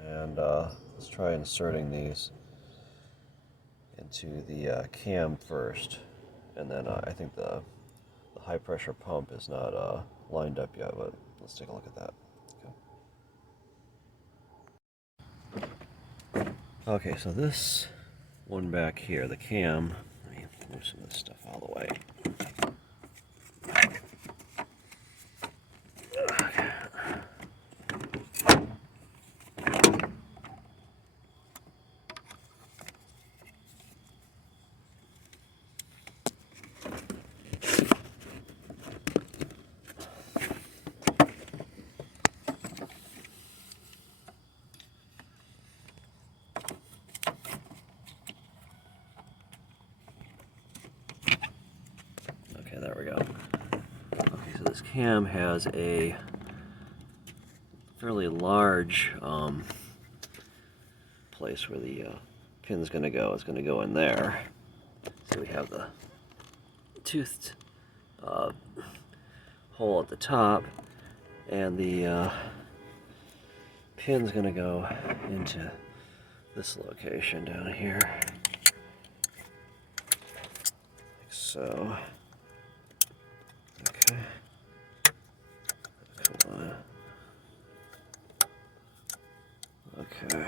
And let's try inserting these into the cam first. And then I think the high pressure pump is not lined up yet, but let's take a look at that. Okay, so this one back here, the cam, let me move some of this stuff out of the way. Okay, there we go. Okay, so this cam has a fairly large place where the pin's going to go. It's going to go in there. So we have the toothed hole at the top, and the pin's going to go into this location down here, like so. Okay. Come on. Okay.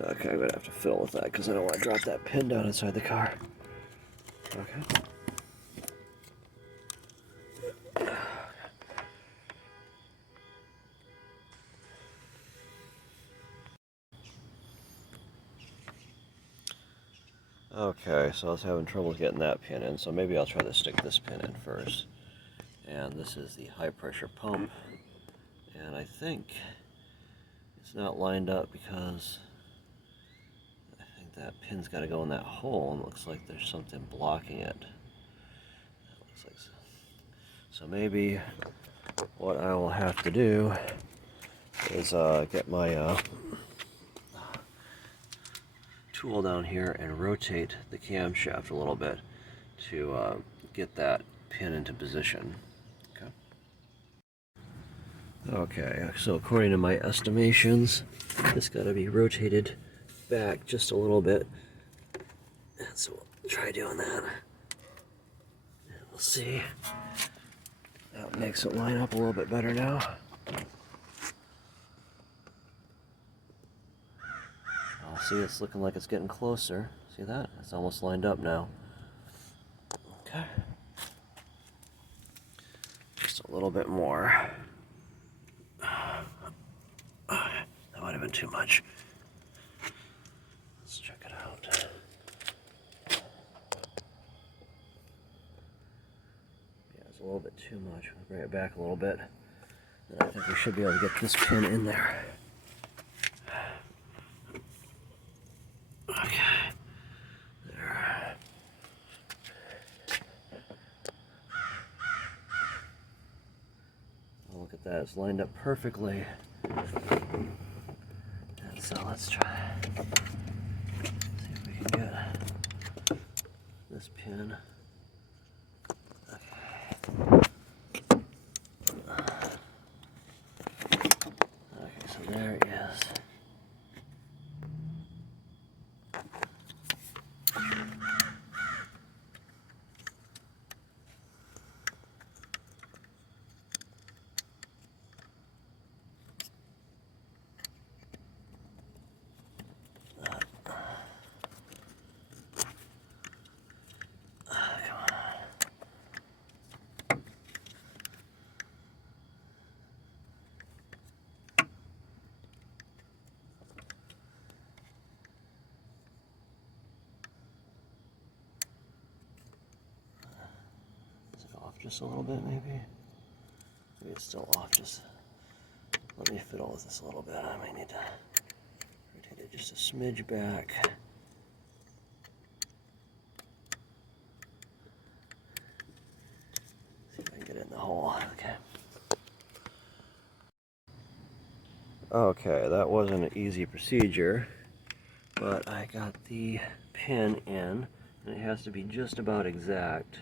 Okay, I'm gonna have to fiddle with that because I don't want to drop that pin down inside the car. Okay. Okay, so I was having trouble getting that pin in, so maybe I'll try to stick this pin in first. And this is the high pressure pump. And I think it's not lined up because I think that pin's got to go in that hole, and it looks like there's something blocking it. That looks like so maybe what I will have to do is get my tool down here and rotate the camshaft a little bit to get that pin into position. Okay, so according to my estimations, it's got to be rotated back just a little bit. And so we'll try doing that. And we'll see. That makes it line up a little bit better now. I'll see, it's looking like it's getting closer. See that? It's almost lined up now. Okay. Just a little bit more. That might have been too much. Let's check it out. Yeah, it's a little bit too much. We'll bring it back a little bit. And I think we should be able to get this pin in there. Okay. There. Oh, look at that. It's lined up perfectly. And so let's try. See if we can get this pin. Okay, so there it is. Just a little bit, maybe. Maybe it's still off. Just let me fiddle with this a little bit. I might need to rotate it just a smidge back. See if I can get it in the hole. Okay. Okay, that wasn't an easy procedure, but I got the pin in, and it has to be just about exact.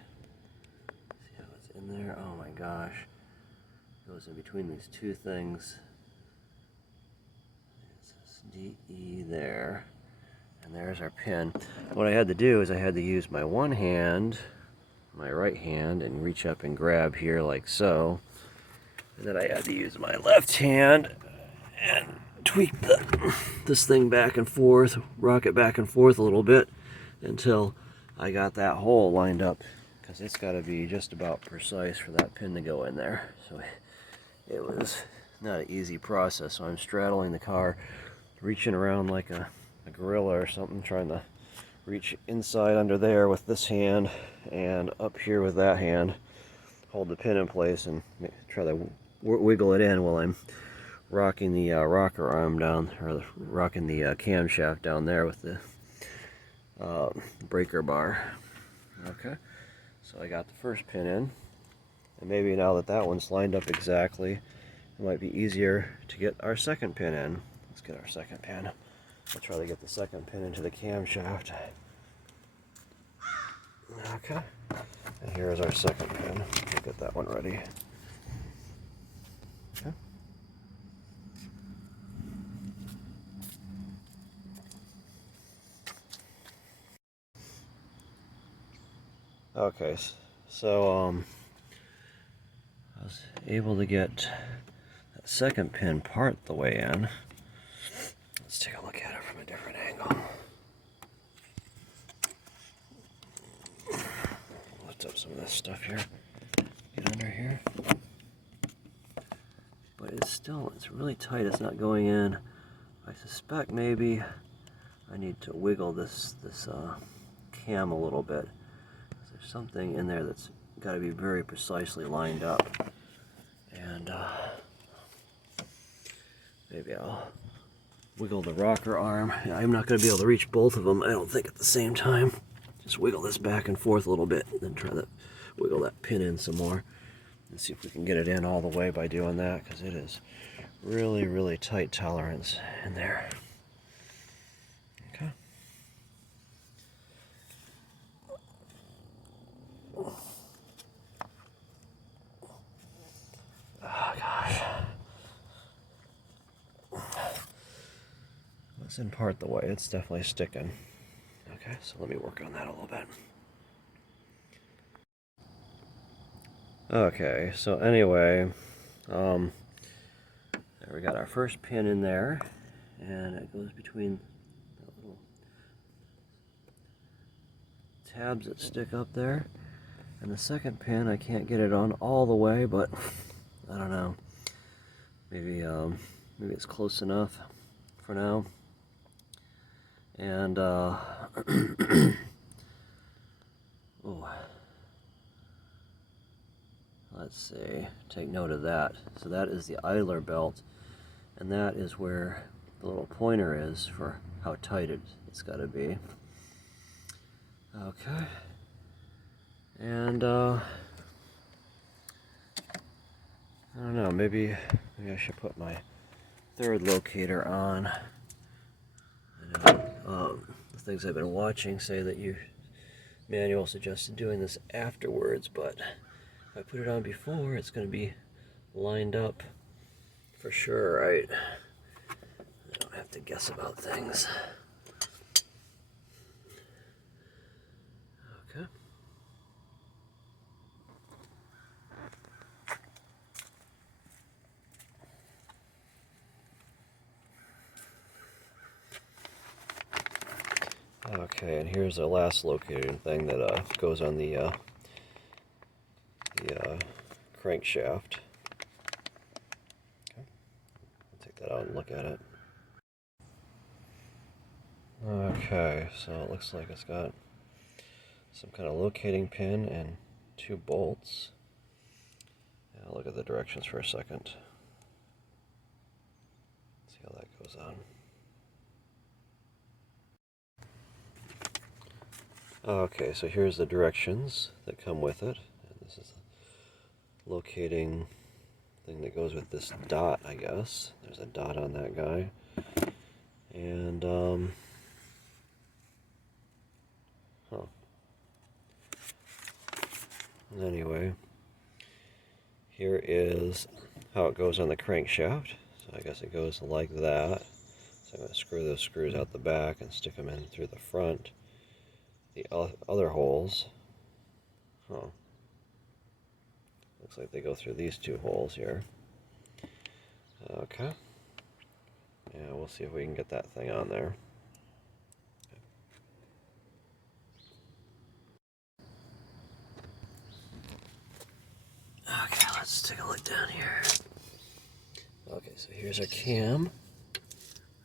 In there, oh my gosh, it goes in between these two things. It says DE there, and there's our pin. What I had to do is I had to use my one hand, my right hand, and reach up and grab here like so, and then I had to use my left hand and tweak this thing back and forth, rock it back and forth a little bit until I got that hole lined up. Because it's got to be just about precise for that pin to go in there. So it was not an easy process. So I'm straddling the car, reaching around like a gorilla or something, trying to reach inside under there with this hand and up here with that hand, hold the pin in place and try to wiggle it in while I'm rocking the rocker arm down, or rocking the camshaft down there with the breaker bar. Okay. So I got the first pin in, and maybe now that that one's lined up exactly, it might be easier to get our second pin in. Let's get our second pin. I'll try to get the second pin into the camshaft. Okay, and here is our second pin. We'll get that one ready. Okay. Okay, so I was able to get that second pin part the way in. Let's take a look at it from a different angle. Lift up some of this stuff here. Get under here. But it's really tight. It's not going in. I suspect maybe I need to wiggle this cam a little bit. There's something in there that's got to be very precisely lined up, and maybe I'll wiggle the rocker arm. I'm not going to be able to reach both of them, I don't think, at the same time. Just wiggle this back and forth a little bit, and then try to wiggle that pin in some more, and see if we can get it in all the way by doing that, because it is really, really tight tolerance in there. Okay. Oh gosh. Let's in part the way. It's definitely sticking. Okay, so let me work on that a little bit. Okay, so anyway, we got our first pin in there, and it goes between the little tabs that stick up there. And the second pin, I can't get it on all the way, but I don't know. Maybe it's close enough for now. And oh, let's see. Take note of that. So that is the idler belt, and that is where the little pointer is for how tight it's got to be. Okay. And I don't know, maybe I should put my third locator on. I know, the things I've been watching say that manual suggested doing this afterwards, but if I put it on before, it's going to be lined up for sure, right? I don't have to guess about things. Okay. Okay, and here's the last locating thing that goes on the crankshaft. Okay. I'll take that out and look at it. Okay, so it looks like it's got some kind of locating pin and 2 bolts. I'll look at the directions for a second. See how that goes on. Okay, so here's the directions that come with it. And this is a locating thing that goes with this dot, I guess. There's a dot on that guy. And, anyway, here is how it goes on the crankshaft. So I guess it goes like that. So I'm going to screw those screws out the back and stick them in through the front. The other holes, looks like they go through these 2 holes here. Okay. Yeah, we'll see if we can get that thing on there. Okay, let's take a look down here. Okay, so here's our cam.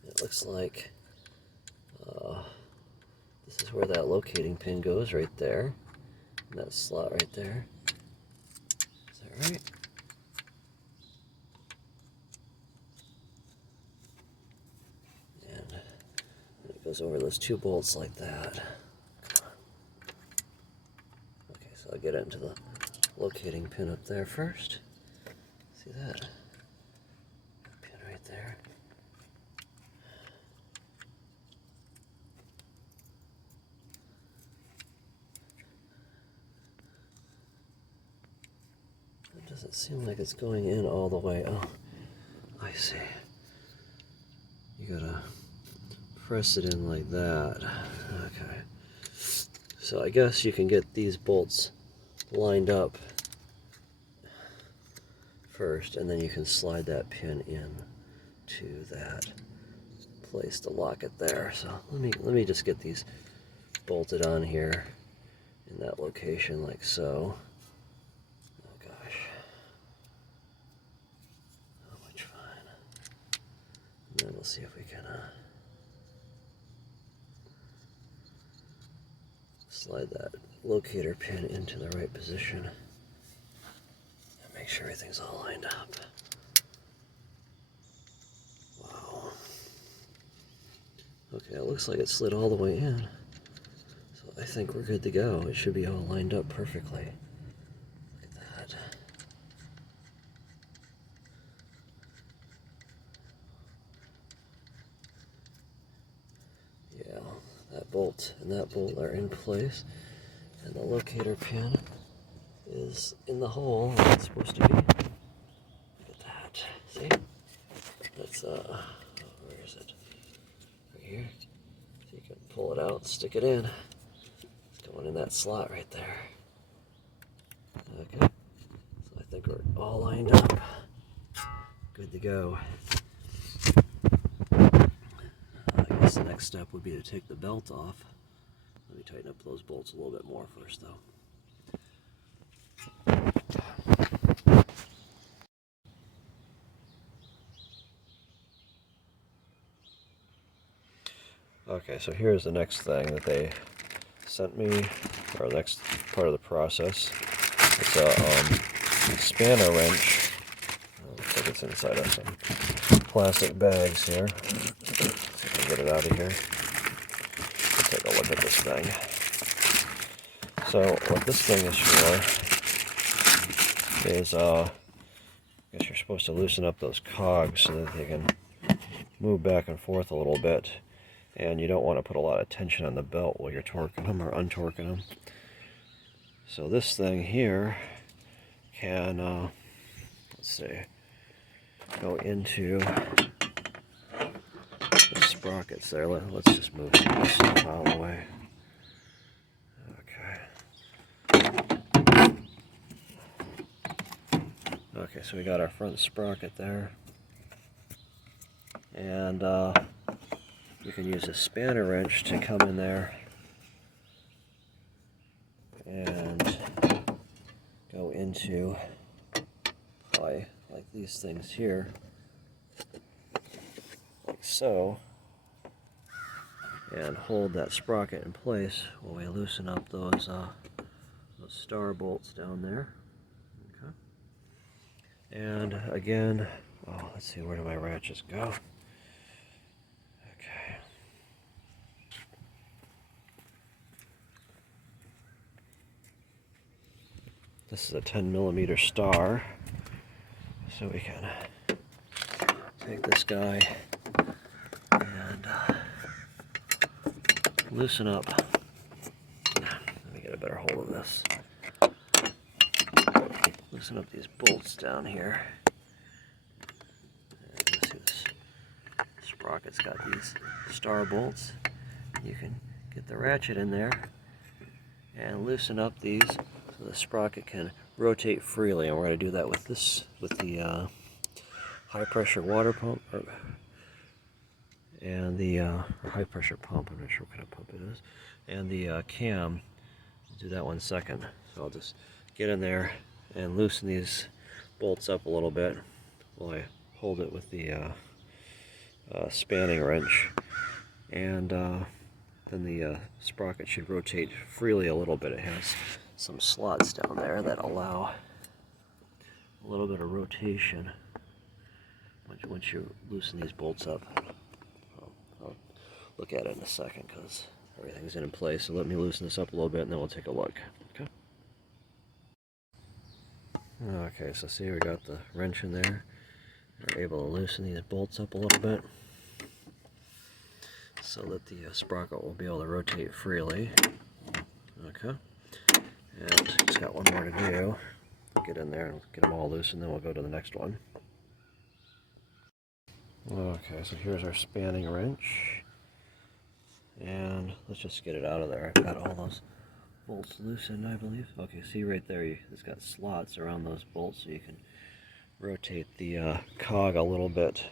It looks like this is where that locating pin goes, right there. And that slot right there. Is that right? And it goes over those 2 bolts like that. Okay, so I'll get it into the locating pin up there first. See that? Pin right there. It doesn't seem like it's going in all the way. Oh, I see. You gotta press it in like that. Okay. So I guess you can get these bolts lined up first, and then you can slide that pin in to that place to lock it there. So let me just get these bolted on here in that location like so. Oh gosh. How much fun. And then we'll see if we can slide that locator pin into the right position and make sure everything's all lined up. Wow. Okay, it looks like it slid all the way in. So I think we're good to go. It should be all lined up perfectly. Look at that. Yeah, that bolt and that bolt are in place, and the locator pin is in the hole where it's supposed to be. Look at that. See? That's where is it? Right here. So you can pull it out, stick it in. It's going in that slot right there. Okay. So I think we're all lined up. Good to go. I guess the next step would be to take the belt off. Let me tighten up those bolts a little bit more first, though. Okay, so here's the next thing that they sent me, or the next part of the process. It's a spanner wrench. Looks like it's inside of some plastic bags here. See if I can get it out of here. Let's take a look at this thing. So what this thing is for is, I guess you're supposed to loosen up those cogs so that they can move back and forth a little bit. And you don't want to put a lot of tension on the belt while you're torquing them or untorquing them. So this thing here can, let's see, go into the sprockets there. Let's just move some of this stuff out of the way. Okay. Okay, so we got our front sprocket there. And you can use a spanner wrench to come in there and go into, like these things here, like so, and hold that sprocket in place while we loosen up those star bolts down there. Okay. And again, oh, let's see, where do my ratchets go? Okay. This is a 10mm star, so we can take this guy and loosen up. Let me get a better hold of this. Loosen up these bolts down here. And you see this sprocket's got these star bolts. You can get the ratchet in there and loosen up these so the sprocket can rotate freely, and we're going to do that with the high pressure water pump, and the high pressure pump. I'm not sure what kind of pump it is, and the cam. I'll do that one second. So I'll just get in there and loosen these bolts up a little bit while I hold it with the spanning wrench, and then the sprocket should rotate freely a little bit. It has some slots down there that allow a little bit of rotation once you loosen these bolts up. I'll look at it in a second because everything's in place. So let me loosen this up a little bit and then we'll take a look. Okay. Okay, so see, we got the wrench in there. We're able to loosen these bolts up a little bit so that the sprocket will be able to rotate freely. Okay. And just got one more to do. Get in there and get them all loose, and then we'll go to the next one. Okay, so here's our spanning wrench. And let's just get it out of there. I've got all those bolts loosened, I believe. Okay, see right there, it's got slots around those bolts so you can rotate the cog a little bit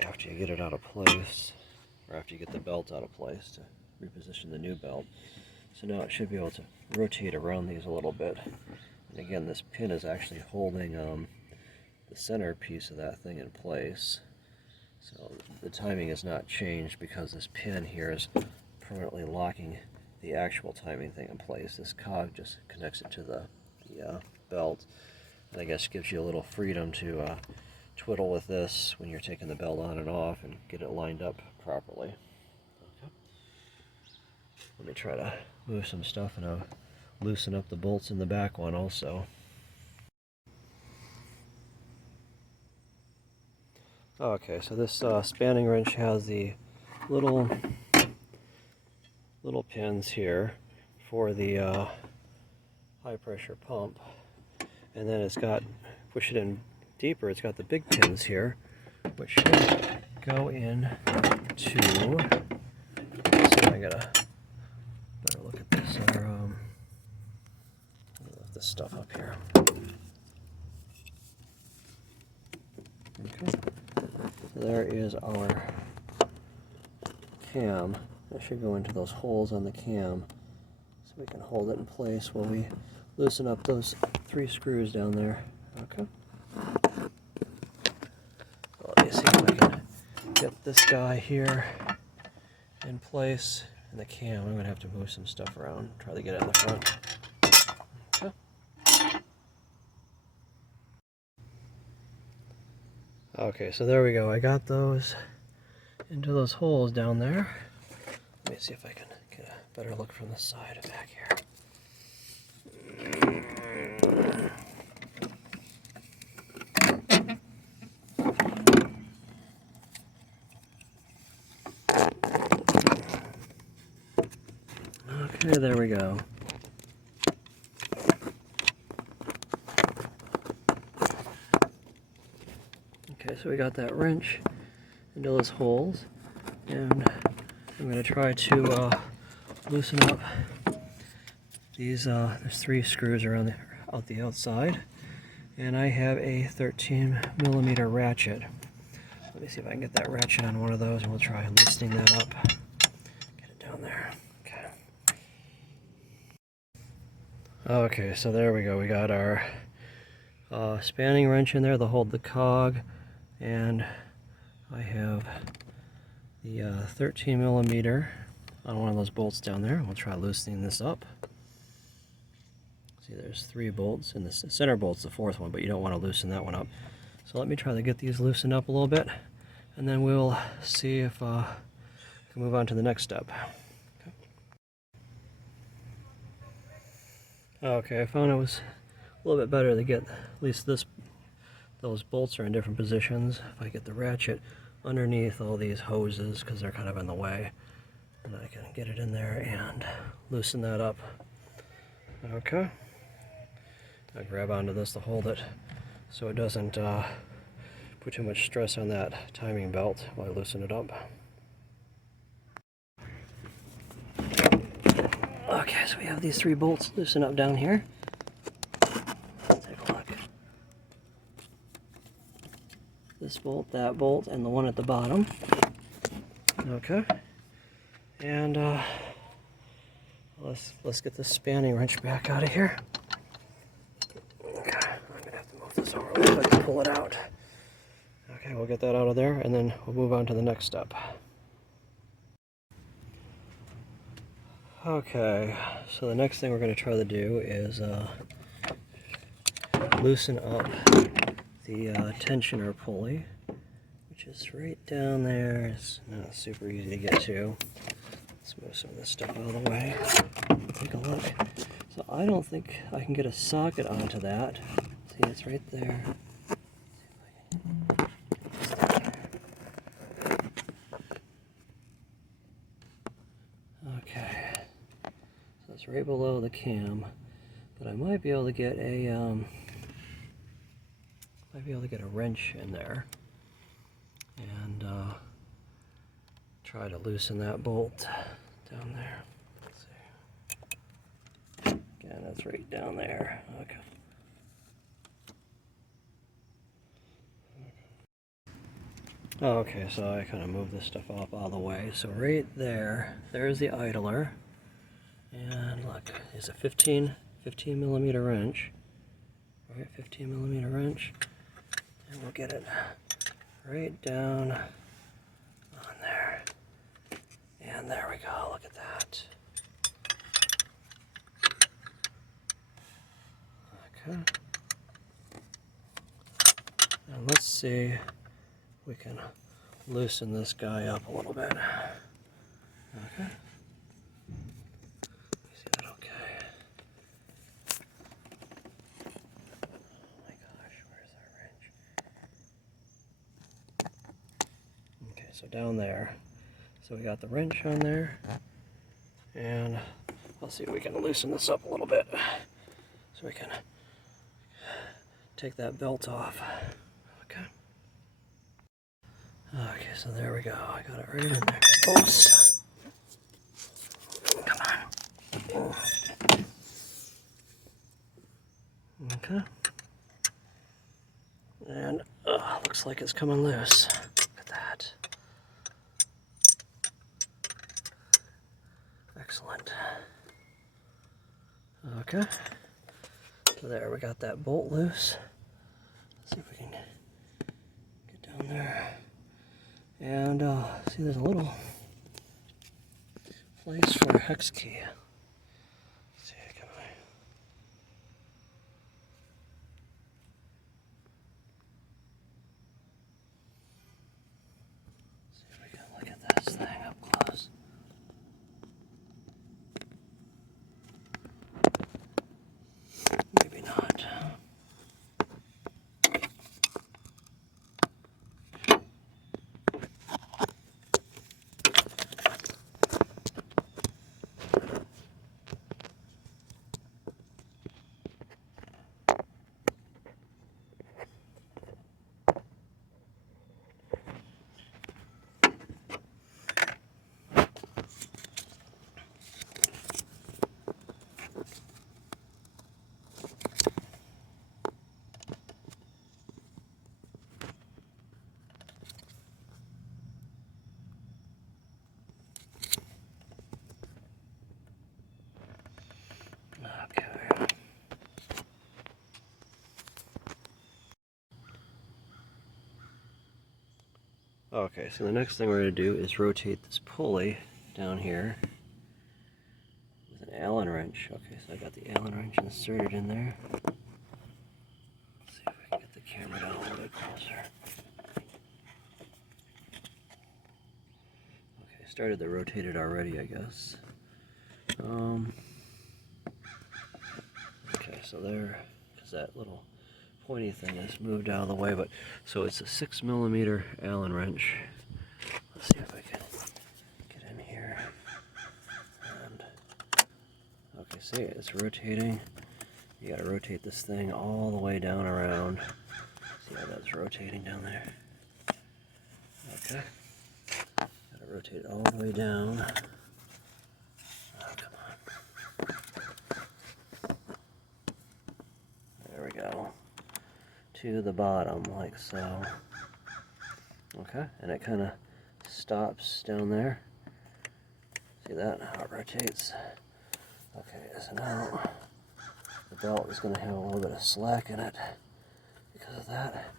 after you get it out of place, or after you get the belt out of place to reposition the new belt. So now it should be able to rotate around these a little bit. And again, this pin is actually holding the center piece of that thing in place. So the timing is not changed because this pin here is permanently locking the actual timing thing in place. This cog just connects it to the belt, and I guess gives you a little freedom to twiddle with this when you're taking the belt on and off and get it lined up properly. Okay. Let me try to move some stuff and I'll loosen up the bolts in the back one also. Okay, so this spanning wrench has the little pins here for the high pressure pump, and then it's got, push it in deeper, it's got the big pins here, which should go in to, so I gotta better look at this, or lift this stuff up here. Okay, there is our cam. It should go into those holes on the cam so we can hold it in place while we loosen up those 3 screws down there. Okay. Let me see if I can get this guy here in in place in the cam. I'm going to have to move some stuff around, try to get it in the front. Okay. Okay, so there we go. I got those into those holes down there. Let me see if I can get a better look from the side of back here. Okay, there we go. Okay, so we got that wrench into those holes, and I'm going to try to loosen up these. There's 3 screws around out the outside, and I have a 13mm ratchet. Let me see if I can get that ratchet on one of those, and we'll try loosening that up. Get it down there. Okay. Okay, so there we go. We got our spanning wrench in there to hold the cog, and I have the 13mm on one of those bolts down there. We'll try loosening this up. See, there's 3 bolts, and the center bolt's the 4th one, but you don't want to loosen that one up. So let me try to get these loosened up a little bit, and then we'll see if we can move on to the next step. Okay, I found it was a little bit better to get at least those bolts are in different positions. If I get the ratchet underneath all these hoses, because they're kind of in the way, and I can get it in there and loosen that up. Okay. I grab onto this to hold it so it doesn't put too much stress on that timing belt while I loosen it up. Okay, so we have these 3 bolts loosened up down here. Let's take a look. This bolt, that bolt, and the one at the bottom. Okay. And let's get this spanning wrench back out of here. Okay, I'm gonna have to move this over a little bit to pull it out. Okay, we'll get that out of there, and then we'll move on to the next step. Okay, so the next thing we're going to try to do is loosen up the tensioner pulley, which is right down there. It's not super easy to get to. Let's move some of this stuff out of the way. Take a look. So I don't think I can get a socket onto that. See, it's right there. Okay, so it's right below the cam, but I might be able to get a wrench in there and try to loosen that bolt down there. Let's see. Again, that's right down there. Okay. Okay, so I kind of moved this stuff off all the way. So right there, there's the idler. And look, it's a 15mm wrench. Right, 15mm wrench. And we'll get it right down on there. And there we go, look at that. Okay. And let's see if we can loosen this guy up a little bit. Okay. Is that okay? Oh my gosh, where's our wrench? Okay, so down there. So we got the wrench on there. And let's see if we can loosen this up a little bit so we can take that belt off. Okay. Okay, so there we go. I got it right in there. Oops. Come on. Okay. And looks like it's coming loose. Look at that. Excellent. Okay. So there, we got that bolt loose. Let's see if we can get down there. And see, there's a little place for a hex key. Let's see, can I? See if we can look at this thing up close. Maybe not. Okay, so the next thing we're going to do is rotate this pulley down here with an Allen wrench. Okay, so I got the Allen wrench inserted in there. Let's see if I can get the camera down a little bit closer. Okay, started to rotate it already, I guess. Okay, so there, because that little pointy thing is moved out of the way, but so it's a 6mm Allen wrench. Let's see if I can get in here. And okay, see, it's rotating. You got to rotate this thing all the way down around. See how that's rotating down there? Okay. Got to rotate it all the way down. Oh, come on. There we go. To the bottom, like so. Okay, and it kind of stops down there. See that? How it rotates. Okay, so now the belt is going to have a little bit of slack in it because of that.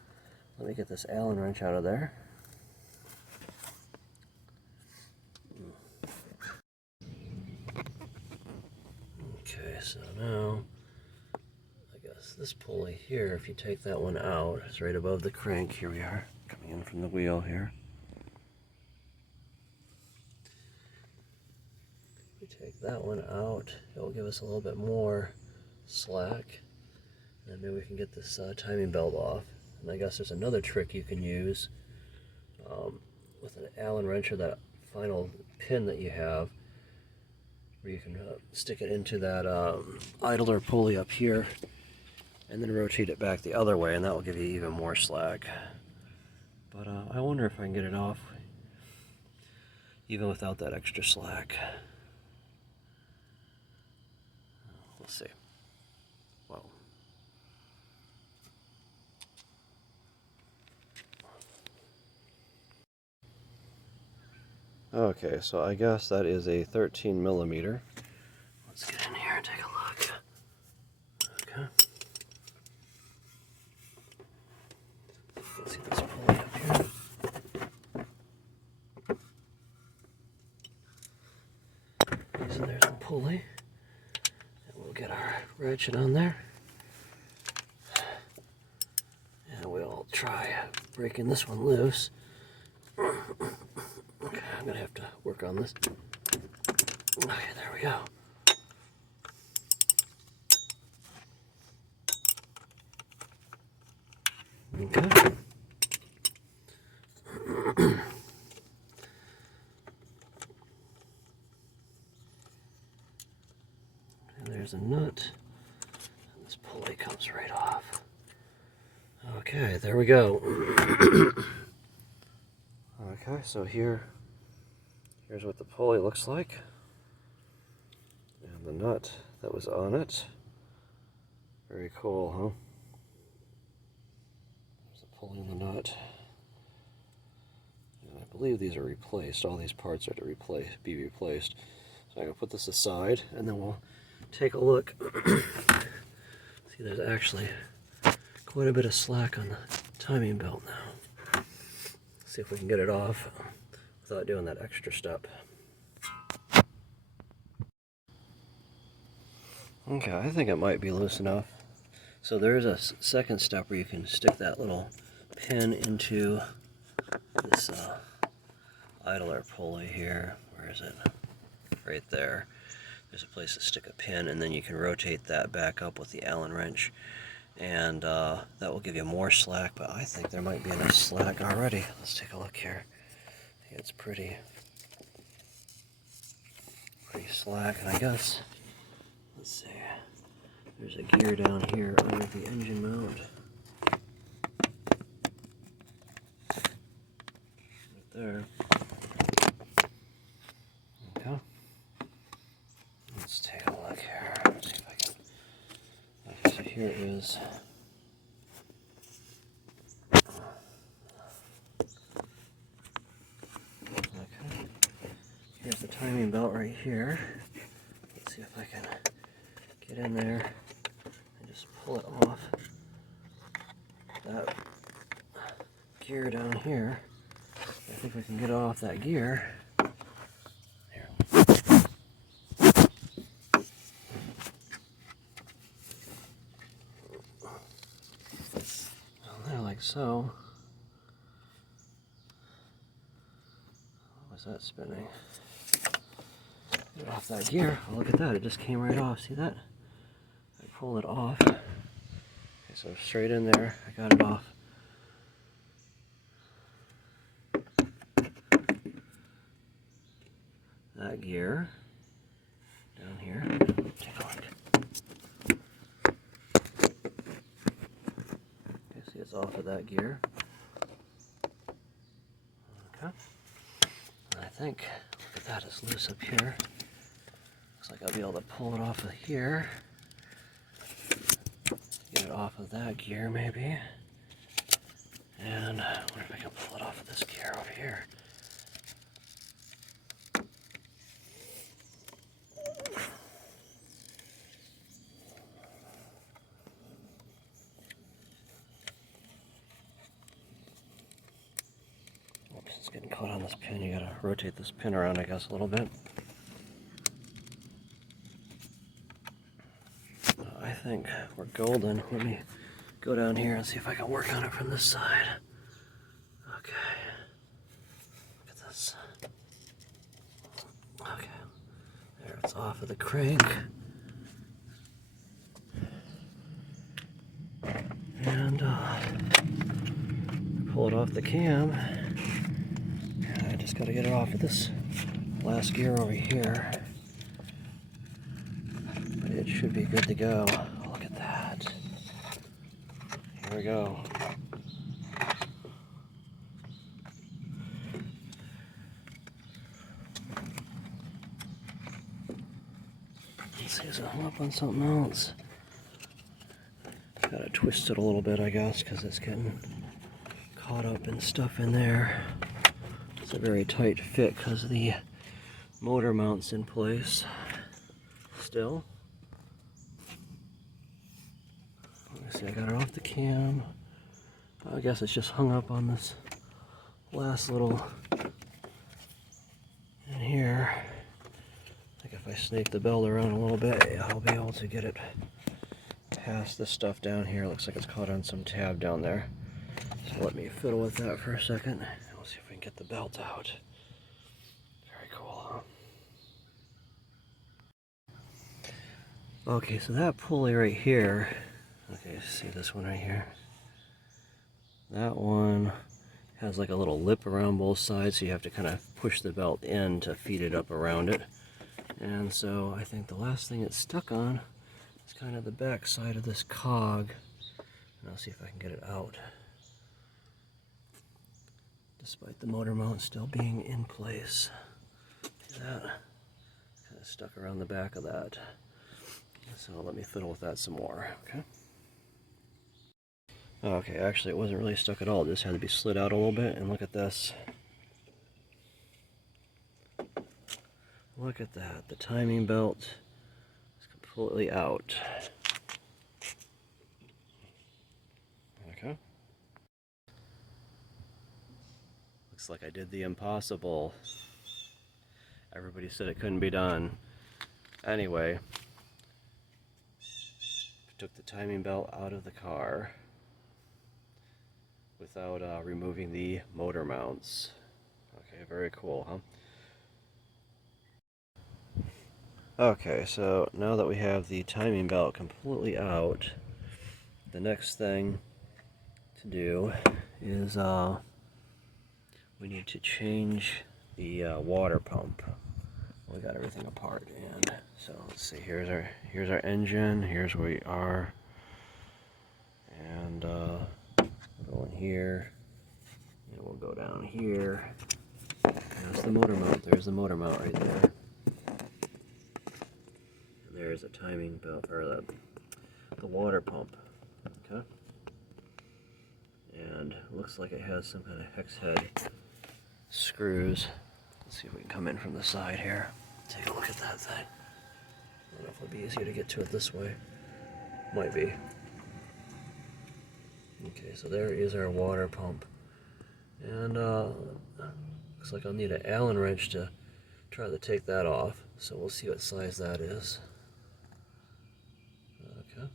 Let me get this Allen wrench out of there. Okay, so now this pulley here, if you take that one out, it's right above the crank. Here we are, coming in from the wheel here. If we take that one out, it will give us a little bit more slack. And maybe we can get this timing belt off. And I guess there's another trick you can use with an Allen wrench or that final pin that you have, where you can stick it into that idler pulley up here, and then rotate it back the other way, and that will give you even more slack. But I wonder if I can get it off even without that extra slack. We'll see. Whoa. Okay, so I guess that is a 13mm. Let's get in here and take a look. Okay. See this pulley up here. So there's the pulley. And we'll get our ratchet on there. And we'll try breaking this one loose. Okay, I'm gonna have to work on this. Okay, there we go. Okay. And there's a nut. And this pulley comes right off. Okay, there we go. Okay, so here's what the pulley looks like. And the nut that was on it. Very cool, huh? There's the pulley and the nut. And I believe these are replaced. All these parts are to be replaced. So I'm going to put this aside, and then we'll take a look. See, there's actually quite a bit of slack on the timing belt now. See if we can get it off without doing that extra step. Okay, I think it might be loose enough. So there's a second step where you can stick that little pin into this idler pulley here. Where is it? Right there. There's a place to stick a pin, and then you can rotate that back up with the Allen wrench, and that will give you more slack, but I think there might be enough slack already. Let's take a look here. Yeah, it's pretty slack, and I guess, let's see, there's a gear down here under the engine mount. Right there. Okay. Let's take a look here. Let's see if I can. Okay, so here it is. Okay. Here's the timing belt right here. Let's see if I can get in there and just pull it off that gear down here. I think we can get off that gear. Here. There, like so. What was that spinning? Get off that gear. Oh, look at that. It just came right off. See that? I pulled it off. Okay, so straight in there. I got it off. That gear down here. Take a look. Okay, see it's off of that gear. Okay. And I think, look at that, it's loose up here. Looks like I'll be able to pull it off of here. Get it off of that gear maybe. And I wonder if I can pull it off of this gear over here. Oops, it's getting caught on this pin. You gotta rotate this pin around, I guess, a little bit. I think we're golden. Let me go down here and see if I can work on it from this side. Okay. Look at this. Okay. There, it's off of the crank. And pull it off the cam. And I just got to get it off of this last gear over here. But it should be good to go. Oh, look at that. Here we go. Let's see, is it hung up on something else? Gotta twist it a little bit, I guess, because it's getting caught up in stuff in there. It's a very tight fit because the motor mount's in place still. Let me see, I got it off the cam. I guess it's just hung up on this last little in here. I think if I snake the belt around a little bit, I'll be able to get it past this stuff down here. Looks like it's caught on some tab down there. So let me fiddle with that for a second. We'll see if we can get the belt out. Very cool, huh? Okay, so that pulley right here, okay, see this one right here? That one has like a little lip around both sides, so you have to kind of push the belt in to feed it up around it. And so I think the last thing it's stuck on is kind of the back side of this cog. And I'll see if I can get it out. Despite the motor mount still being in place. See that? Kind of stuck around the back of that. So let me fiddle with that some more, okay? Okay, actually it wasn't really stuck at all. It just had to be slid out a little bit, and look at this. Look at that. The timing belt is completely out. Okay. Looks like I did the impossible. Everybody said it couldn't be done. Anyway, took the timing belt out of the car without removing the motor mounts. Okay, very cool, huh? Okay, so now that we have the timing belt completely out, the next thing to do is we need to change the water pump. We got everything apart, and so let's see. Here's our engine. Here's where we are, and we'll go in here, and we'll go down here. There's the motor mount. There's the motor mount right there. And there's a timing belt, or the water pump. Okay. And it looks like it has some kind of hex head screws. Let's see if we can come in from the side here. Take a look at that thing. I don't know if it'll be easier to get to it this way. Might be. Okay, so there is our water pump. And looks like I'll need an Allen wrench to try to take that off. So we'll see what size that is. Okay.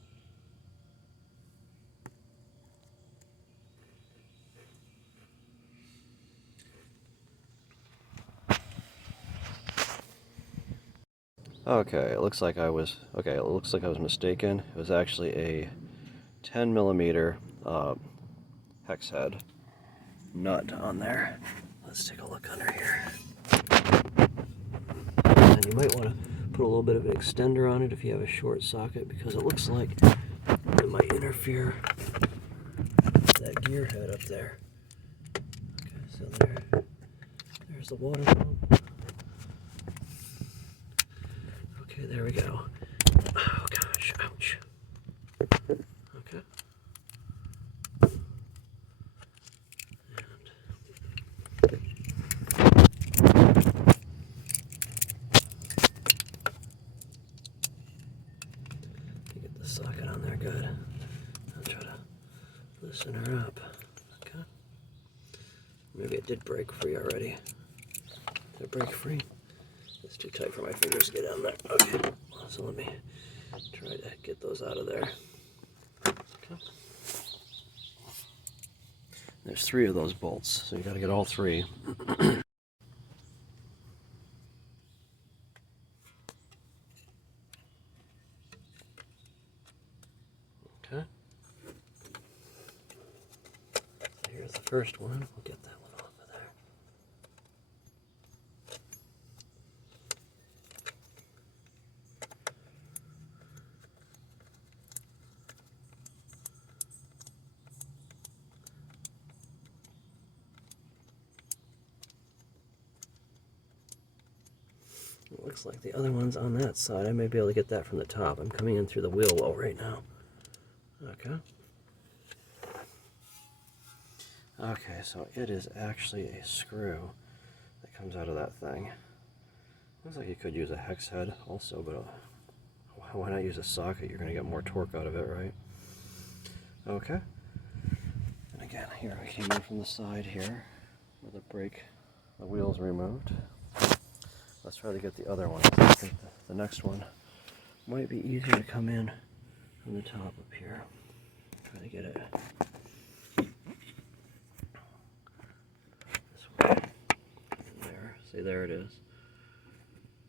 Okay, it looks like I was mistaken. It was actually a 10 millimeter hex head nut on there. Let's take a look under here. And you might want to put a little bit of an extender on it if you have a short socket, because it looks like it might interfere with that gear head up there. Okay, so there's the water pump. Okay, there we go. Oh gosh, ouch. Okay. Get the socket on there good. I'll try to loosen her up. Okay. Maybe it did break free already. Did it break free? It's too tight for my fingers to get down there. Okay, so let me try to get those out of there. Okay. There's 3 of those bolts, so you got to get all 3. Okay. So here's the first one. We'll get that one off of there. It looks like the other one's on that side. I may be able to get that from the top. I'm coming in through the wheel well right now. Okay. Okay, so it is actually a screw that comes out of that thing. Looks like you could use a hex head also, but why not use a socket? You're going to get more torque out of it, right? Okay. And again, here we came in from the side here where the wheel's removed. Let's try to get the other one. I think the next one might be easier to come in from the top up here. Try to get it this way. There. See, there it is.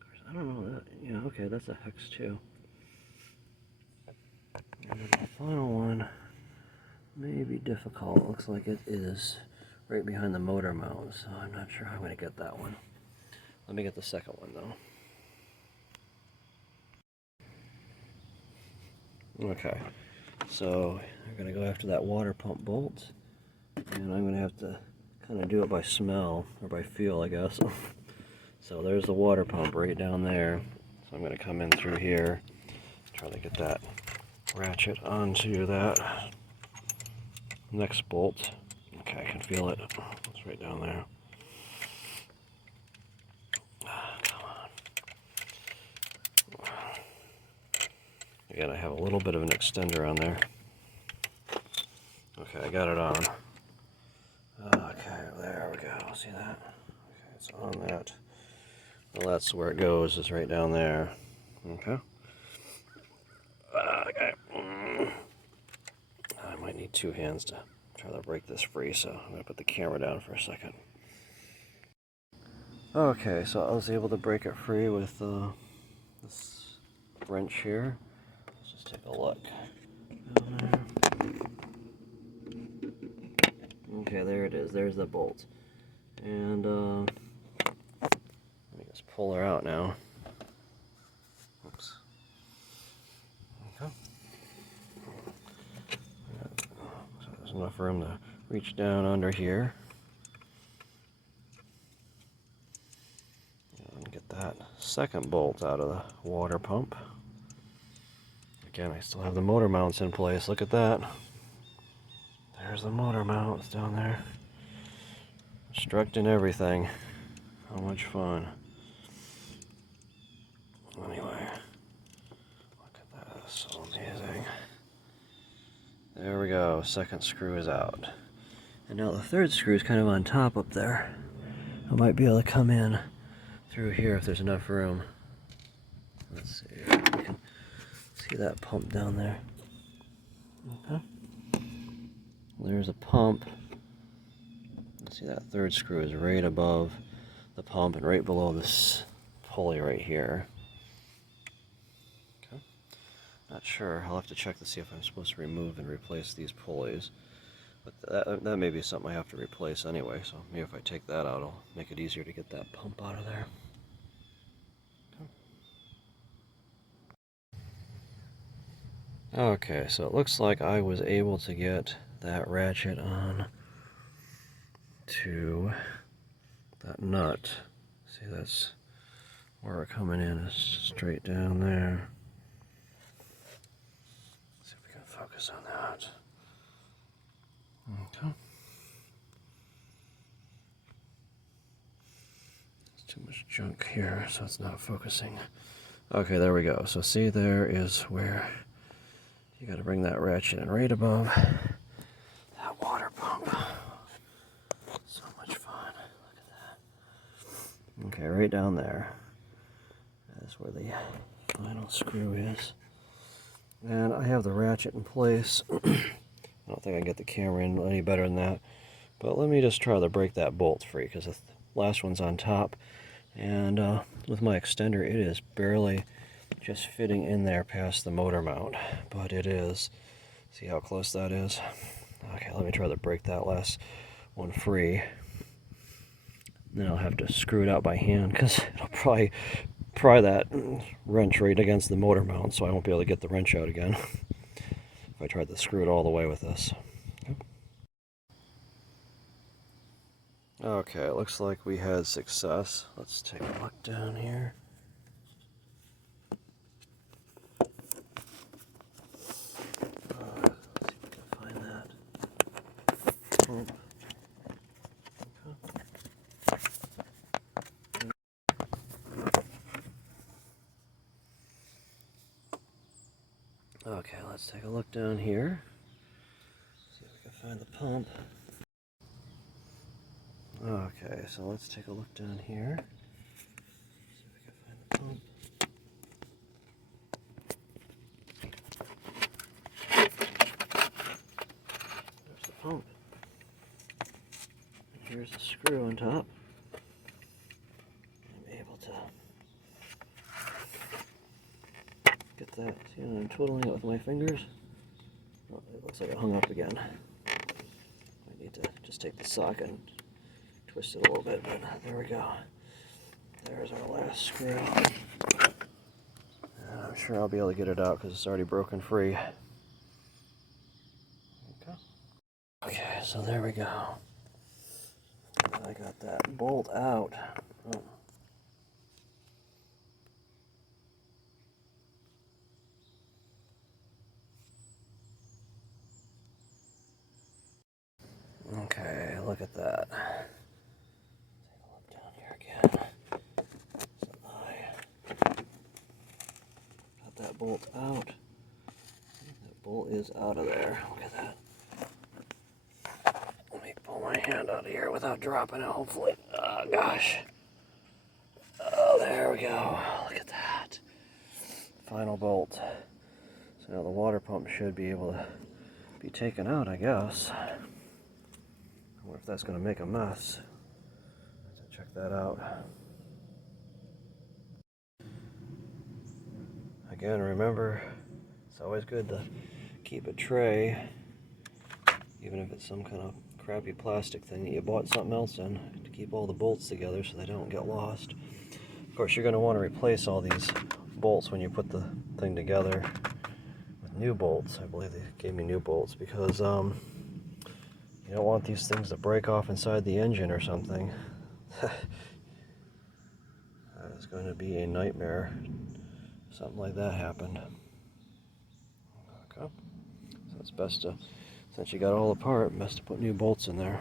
Of course, I don't know that. Yeah, okay, that's a hex too. And then the final one may be difficult. It looks like it is right behind the motor mount, so I'm not sure how I'm going to get that one. Let me get the second one though. Okay, so I'm going to go after that water pump bolt, and I'm going to have to kind of do it by smell, or by feel, I guess. So there's the water pump right down there. So I'm going to come in through here, try to get that ratchet onto that next bolt. Okay, I can feel it. It's right down there. Again, I have a little bit of an extender on there. Okay, I got it on. Okay, there we go. See that? Okay, it's on that. Well, that's where it goes, is right down there. Okay. Okay. need two hands to try to break this free, so I'm going to put the camera down for a second. Okay, so I was able to break it free with this wrench here. Let's just take a look. Okay, there it is. There's the bolt. And let me just pull her out now. Oops. Okay. So there's enough room to reach down under here. And get that second bolt out of the water pump. Again, I still have the motor mounts in place. Look at that. There's the motor mounts down there. Constructing everything. How much fun. Anyway, look at that. So amazing. There we go. Second screw is out. And now the third screw is kind of on top up there. I might be able to come in through here if there's enough room. Let's see if we can see that pump down there. Okay. There's a pump. See, that third screw is right above the pump and right below this pulley right here. Okay. Not sure. I'll have to check to see if I'm supposed to remove and replace these pulleys. But that may be something I have to replace anyway, so maybe if I take that out, it'll make it easier to get that pump out of there. Okay, so it looks like I was able to get that ratchet on to that nut. See, that's where we're coming in, is straight down there. Let's see if we can focus on that. Okay. There's too much junk here, so it's not focusing. Okay, there we go. So see, there is where you got to bring that ratchet in right above that water pump. So much fun. Look at that. Okay, right down there. That's where the final screw is. And I have the ratchet in place. I don't think I can get the camera in any better than that. But let me just try to break that bolt free, because the last one's on top. And with my extender, it is barely just fitting in there past the motor mount. But it is. See how close that is? Okay, let me try to break that last one free. Then I'll have to screw it out by hand, because it'll probably pry that wrench right against the motor mount, so I won't be able to get the wrench out again if I tried to screw it all the way with this. Okay, it looks like we had success. Let's take a look down here. Let's see if we can find that pump. Okay, let's take a look down here. See if we can find the pump. Okay, so let's take a look down here. See if we can find the pump. There's the pump. And here's a screw on top. I'm able to get that. See, I'm twiddling it with my fingers. Oh, it looks like it hung up again. I need to just take the socket and twist it a little bit, but there we go. There's our last screw. And I'm sure I'll be able to get it out because it's already broken free. Okay, so there we go. I got that bolt out. Oh. Okay, look at that. Take a look down here again. So I got that bolt out. That bolt is out of there. Look at that. Let me pull my hand out of here without dropping it, hopefully. Oh, gosh. Oh, there we go. Look at that. Final bolt. So now the water pump should be able to be taken out, I guess. I wonder if that's going to make a mess. Let's check that out. Again, remember, it's always good to keep a tray, even if it's some kind of crappy plastic thing that you bought something else in, to keep all the bolts together so they don't get lost. Of course, you're going to want to replace all these bolts when you put the thing together with new bolts. I believe they gave me new bolts because you don't want these things to break off inside the engine or something. That is going to be a nightmare. Something like that happened. Okay, so it's best to, since you got all apart, best to put new bolts in there.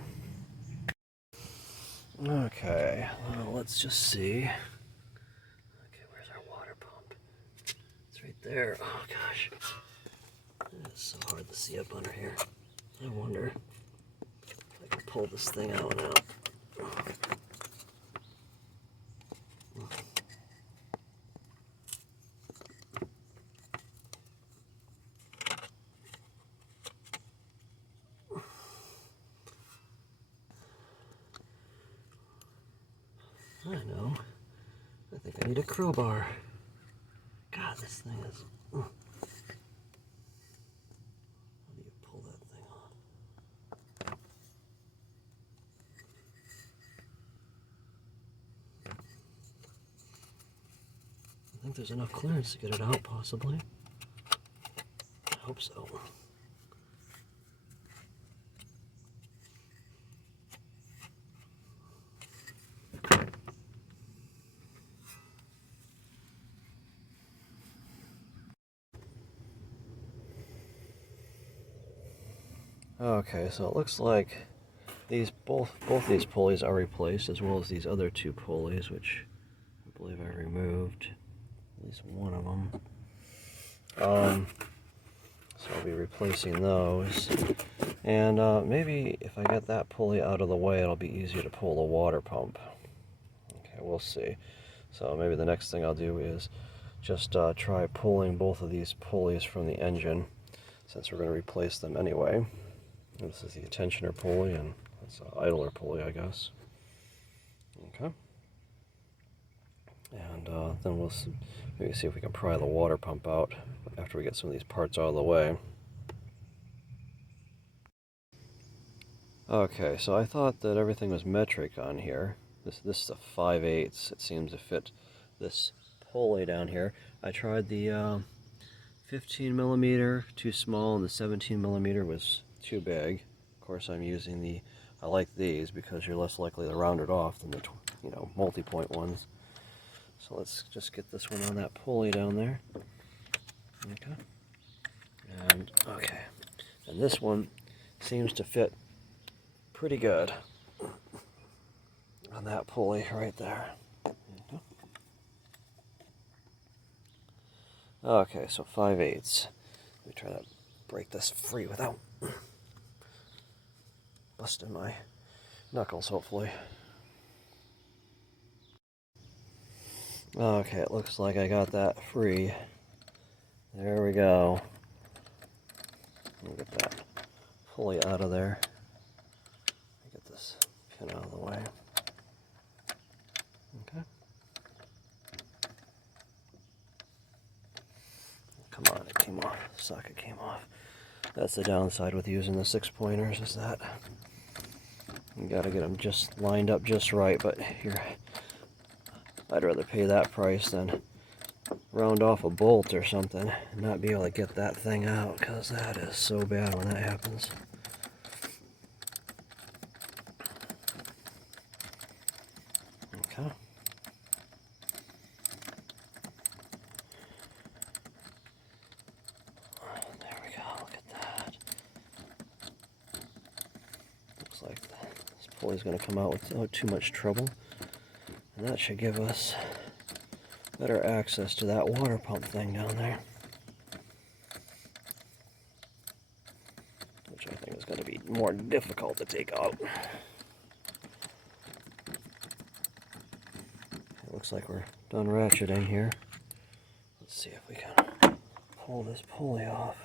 Okay, well, let's just see. Okay, where's our water pump? It's right there. Oh gosh, it's so hard to see up under here. I wonder if I can pull this thing out now. I know. I think I need a crowbar. God, this thing is... How do you pull that thing off? I think there's enough clearance to get it out, possibly. I hope so. Okay, so it looks like these both these pulleys are replaced, as well as these other two pulleys, which I believe I removed at least one of them. So I'll be replacing those, and maybe if I get that pulley out of the way, it'll be easier to pull the water pump. Okay, we'll see. So maybe the next thing I'll do is just try pulling both of these pulleys from the engine, since we're going to replace them anyway. This is the tensioner pulley, and that's an idler pulley, I guess. Okay. And then we'll maybe see if we can pry the water pump out after we get some of these parts out of the way. Okay, so I thought that everything was metric on here. This is a 5/8. It seems to fit this pulley down here. I tried the 15 millimeter, too small, and the 17 millimeter was too big. Of course, I'm using the, I like these because you're less likely to round it off than the, multi-point ones. So let's just get this one on that pulley down there. Okay. And this one seems to fit pretty good on that pulley right there. Okay, so 5/8. Let me try to break this free without busting my knuckles, hopefully. Okay, it looks like I got that free. There we go. Let me get that pulley out of there. Get this pin out of the way. Okay. Come on, it came off. The socket came off. That's the downside with using the 6-pointers, is that you gotta get them just lined up just right, but I'd rather pay that price than round off a bolt or something and not be able to get that thing out, because that is so bad when that happens. Okay. There we go, look at that. Looks like this pulley's going to come out without too much trouble, and that should give us better access to that water pump thing down there, which I think is going to be more difficult to take out. It looks like we're done ratcheting here. Let's see if we can pull this pulley off.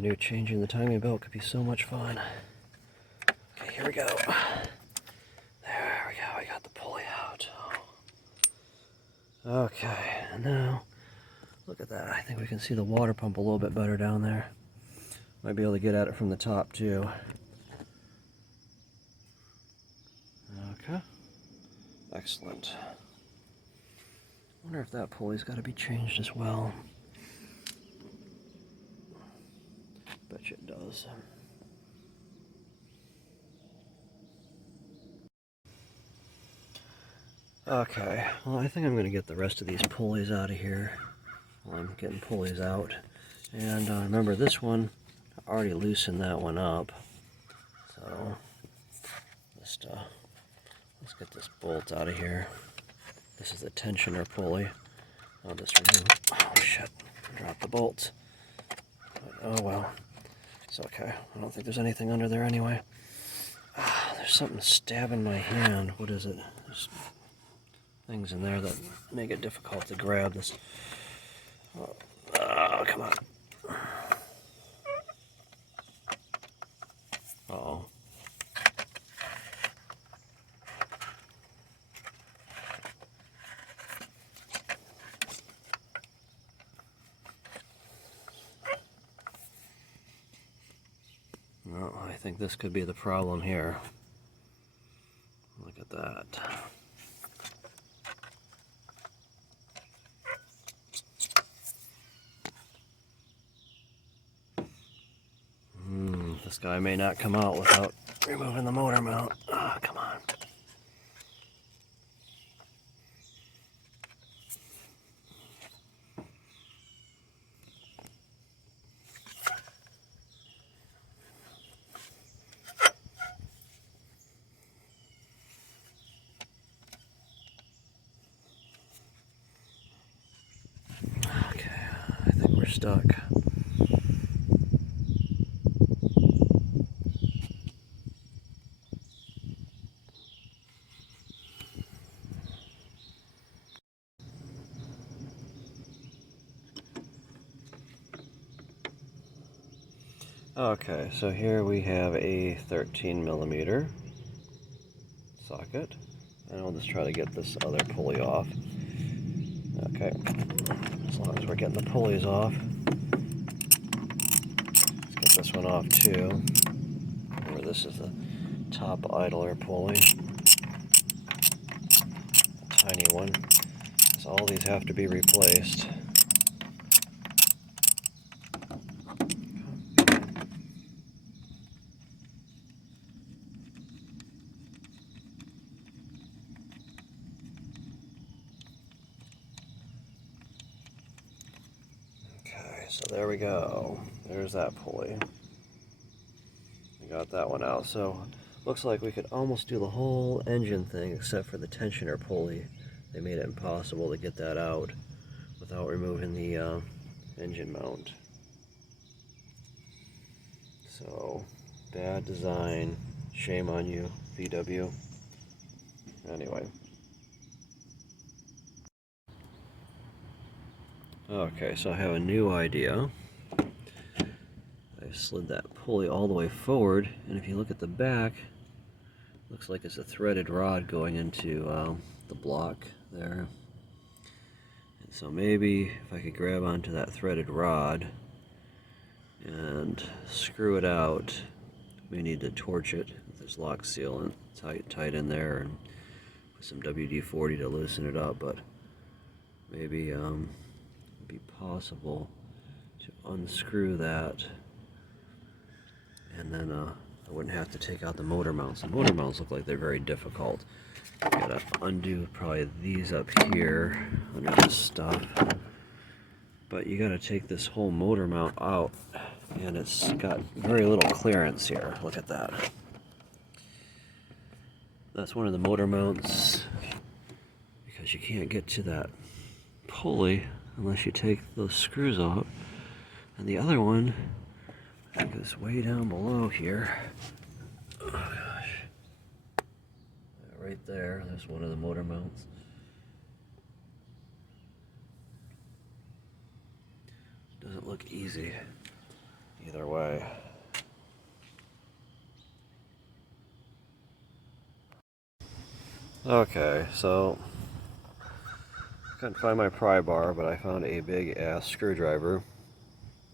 never knew changing the timing belt could be so much fun. Okay, here we go. There we go, I got the pulley out. Okay, and now, look at that. I think we can see the water pump a little bit better down there. Might be able to get at it from the top too. Okay, excellent. Wonder if that pulley's got to be changed as well. Bet you it does. Okay, well I think I'm going to get the rest of these pulleys out of here while I'm getting pulleys out. And remember, this one, I already loosened that one up. So, just, let's get this bolt out of here. This is the tensioner pulley. I'll just remove, oh shit, drop the bolts. But, oh well, it's okay. I don't think there's anything under there anyway. There's something stabbing my hand. What is it? There's things in there that make it difficult to grab this. Oh, come on. Uh-oh. Well, I think this could be the problem here. Look at that. This guy may not come out without removing the motor mount. Ah, come on. Okay, I think we're stuck. Okay, so here we have a 13mm socket, and I'll just try to get this other pulley off. Okay, as long as we're getting the pulleys off. Let's get this one off too. Remember, this is the top idler pulley. A tiny one. So all these have to be replaced. So there we go. There's that pulley. We got that one out. So looks like we could almost do the whole engine thing except for the tensioner pulley. They made it impossible to get that out without removing the engine mount. So bad design. Shame on you, VW. Anyway. Okay, so I have a new idea. I slid that pulley all the way forward, and if you look at the back, looks like it's a threaded rod going into the block there. And so maybe if I could grab onto that threaded rod and screw it out, we need to torch it with this lock sealant tight in there, and with some WD-40 to loosen it up, but maybe be possible to unscrew that, and then I wouldn't have to take out the motor mounts. The motor mounts look like they're very difficult. You gotta undo probably these up here under this stuff, but you gotta take this whole motor mount out, and it's got very little clearance here. Look at that. That's one of the motor mounts, because you can't get to that pulley unless you take those screws out. And the other one, I think, is way down below here. Oh gosh. Right there, there's one of the motor mounts. Doesn't look easy. either way. Okay, so couldn't find my pry bar, but I found a big ass screwdriver.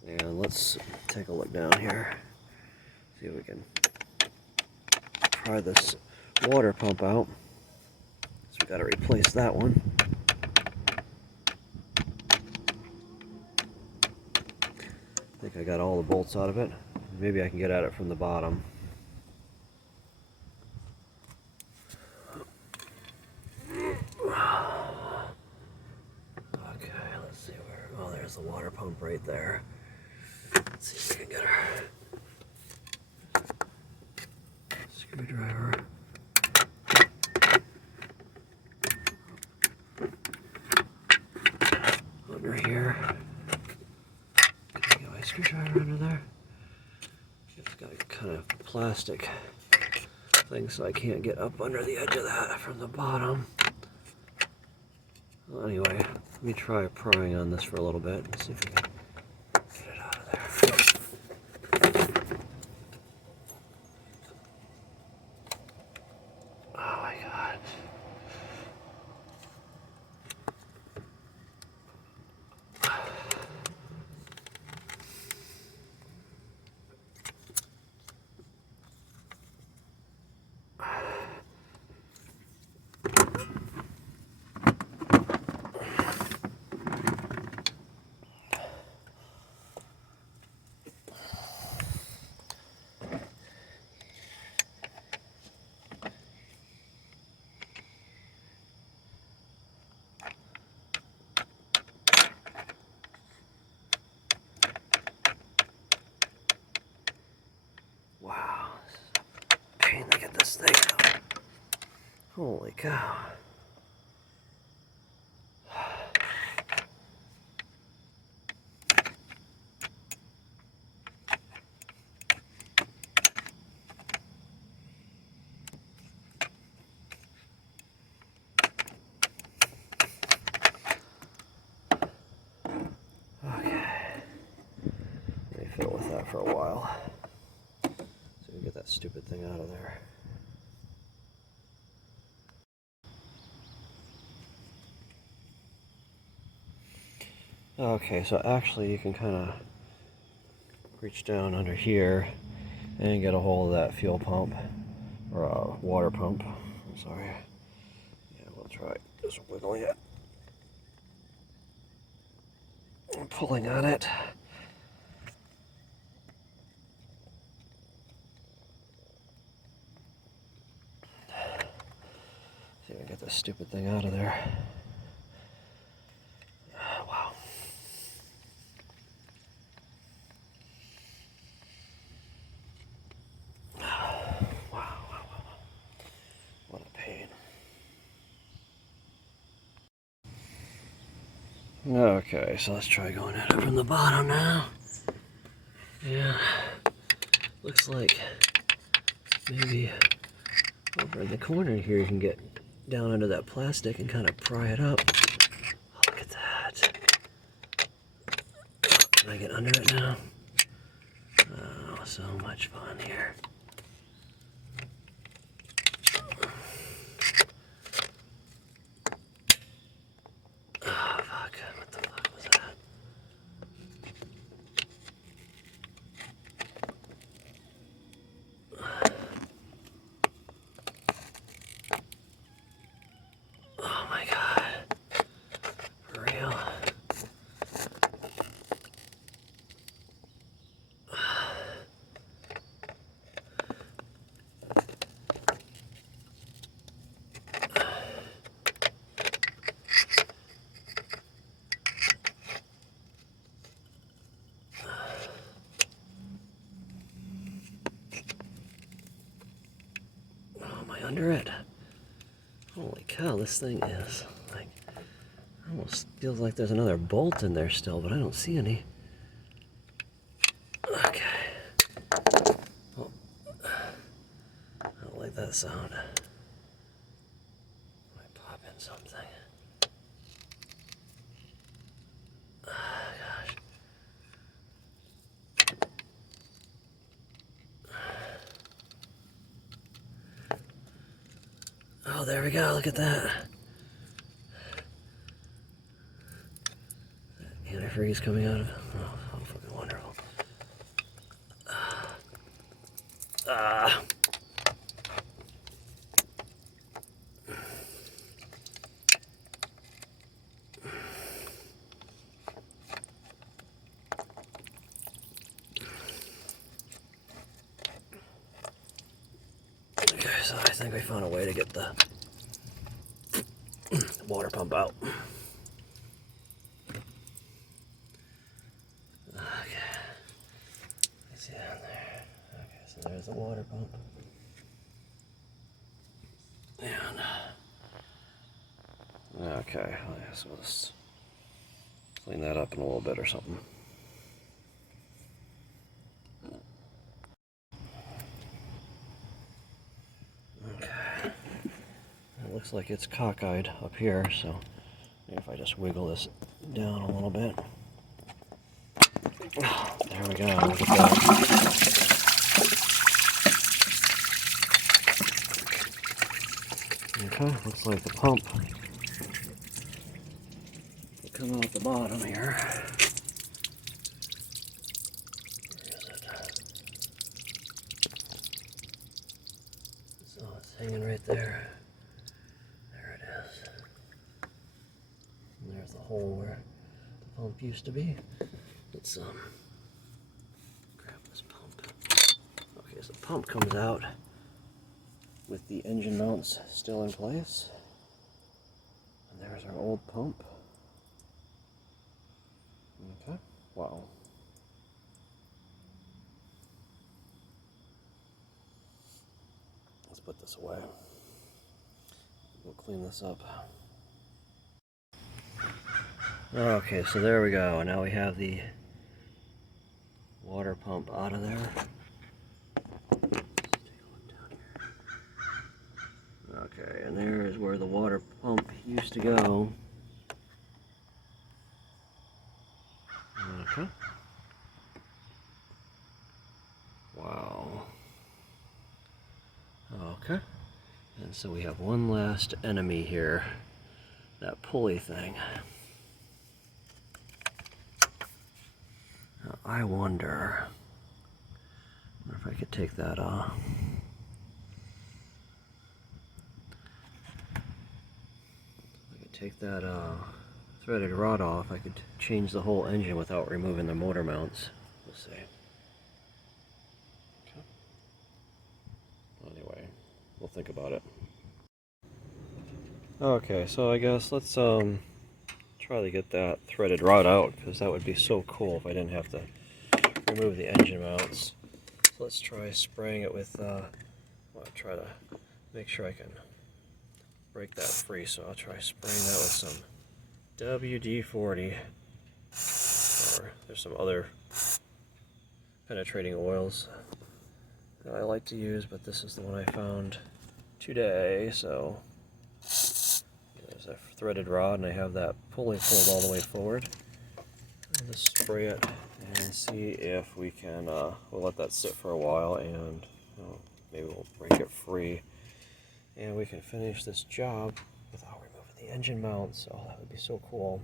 And let's take a look down here. See if we can pry this water pump out. So we got to replace that one. I think I got all the bolts out of it. Maybe I can get at it from the bottom. Okay, let's see where. Oh, there's the water pump right there. Let's see if we can get her. Screwdriver. Under here. Can I get my screwdriver under there? It's got a kind of plastic thing, so I can't get up under the edge of that from the bottom. Well, anyway, let me try prying on this for a little bit and see if we can get it out of there. Oh my God. Wow, pain to get this thing out. Holy cow. Okay, let me fiddle with that for a while. So we can get that stupid thing out of there. Okay, so actually you can kind of reach down under here and get a hold of that fuel pump, or water pump. I'm sorry. Yeah, we'll try just wiggling it and pulling on it. See if we can get this stupid thing out of there. Wow. What a pain. Okay, so let's try going at it from the bottom now. Yeah, looks like maybe over in the corner here you can get down under that plastic and kind of pry it up. Oh, look at that. Can I get under it now? Oh, so much fun here. Oh, fuck. What the fuck was that? Oh my God. For real. Am I under it? Holy cow, this thing is like, almost feels like there's another bolt in there still, but I don't see any. Okay. Oh, I don't like that sound. Might pop in something. Oh, gosh. Oh, there we go. Look at that. Antifreeze coming out of it. Oh, how fucking wonderful. Okay, so I think we found a way to get the water pump out. Okay. See down there. Okay, so there's the water pump. And okay, so let's clean that up in a little bit or something. Okay. It looks like it's cockeyed up here, so maybe if I just wiggle this down a little bit. There we go, look at that. Okay, looks like the pump will come out the bottom here. Where is it? So it's hanging right there. There it is. And there's the hole where the pump used to be. Let's grab this pump. Okay, so the pump comes out with the engine mounts still in place. And there's our old pump. Okay, wow. Let's put this away. We'll clean this up. Okay, so there we go. Now we have the water pump out of there. Okay, and there is where the water pump used to go. Okay. Wow. Okay. And so we have one last enemy here. That pulley thing. Now, I wonder if I could take that off. Take that threaded rod off, I could change the whole engine without removing the motor mounts. We'll see. Okay. Anyway, we'll think about it. Okay, so I guess let's try to get that threaded rod out, because that would be so cool if I didn't have to remove the engine mounts. So let's try spraying it with, I'll try to make sure I can break that free, so I'll try spraying that with some WD-40, or there's some other penetrating oils that I like to use, but this is the one I found today. So there's a threaded rod, and I have that pulley pulled all the way forward. I'll just spray it and see if we can, we'll let that sit for a while, and maybe we'll break it free. And we can finish this job without removing the engine mounts. Oh, that would be so cool.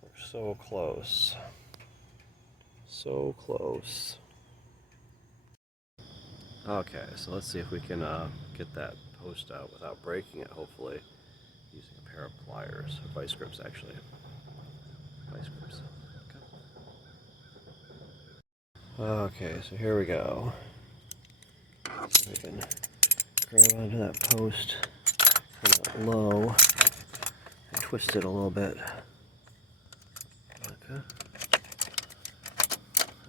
We're so close. So close. Okay, so let's see if we can get that post out without breaking it, hopefully, using a pair of pliers, or vice grips actually. Vice grips. Okay. Okay, so here we go. See if we can grab onto that post kind of low and twist it a little bit. Okay.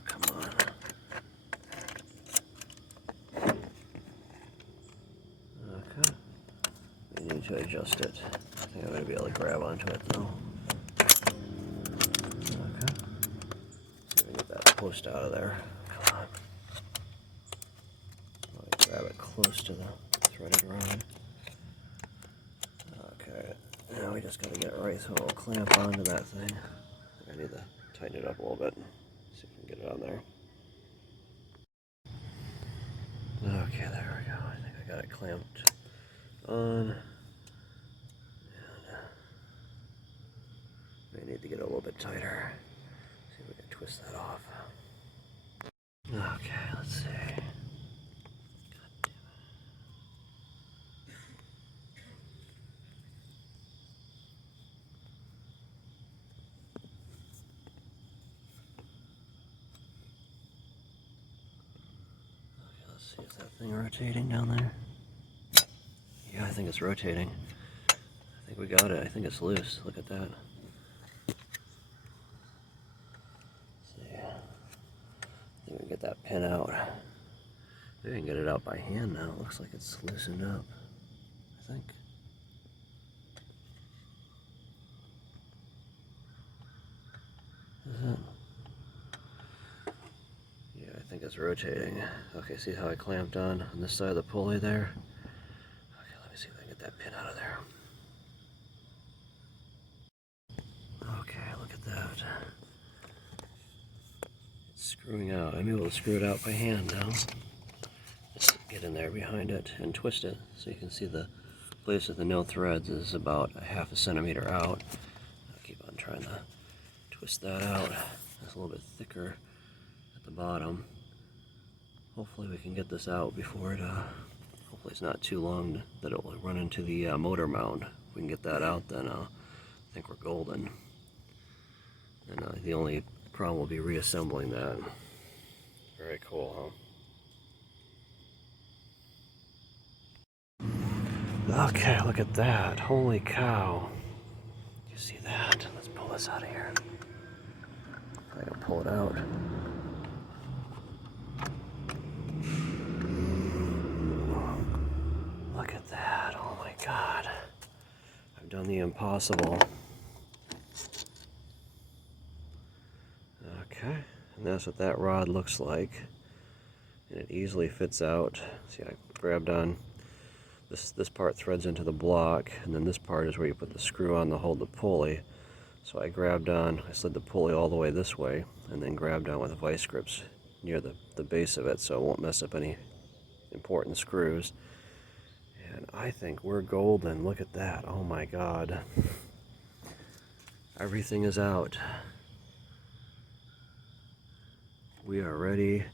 Come on. Okay. We need to adjust it. I think I'm going to be able to grab onto it though. Okay. See if we can get that post out of there. Come on. Let me grab it close to the threaded rod. Okay, now we just gotta get it right so it'll clamp onto that thing. I need to tighten it up a little bit. See if we can get it on there. Okay, there we go. I think I got it clamped on. And may need to get a little bit tighter. See if we can twist that off. Okay, let's see. See, is that thing rotating down there? Yeah, I think it's rotating. I think we got it. I think it's loose. Look at that. See, I think we can get that pin out. Maybe we can get it out by hand now. It looks like it's loosened up, I think. Is it? Yeah, I think it's rotating. Okay, see how I clamped on this side of the pulley there? Okay, let me see if I can get that pin out of there. Okay, look at that. It's screwing out. I'm able to screw it out by hand now. Just get in there behind it and twist it so you can see the place of the no threads is about a half a centimeter out. I'll keep on trying to twist that out. It's a little bit thicker at the bottom. Hopefully we can get this out before it, hopefully it's not too long that it will run into the motor mount. If we can get that out, then I think we're golden. And the only problem will be reassembling that. Very cool, huh? Okay, look at that. Holy cow. You see that? Let's pull this out of here. I can pull it out. Look at that. Oh my God. I've done the impossible. Okay, and that's what that rod looks like. And it easily fits out. See, I grabbed on this part threads into the block, and then this part is where you put the screw on to hold the pulley. So I slid the pulley all the way this way, and then grabbed on with the vice grips near the base of it so it won't mess up any important screws. And I think we're golden. Look at that. Oh my God. Everything is out. We are ready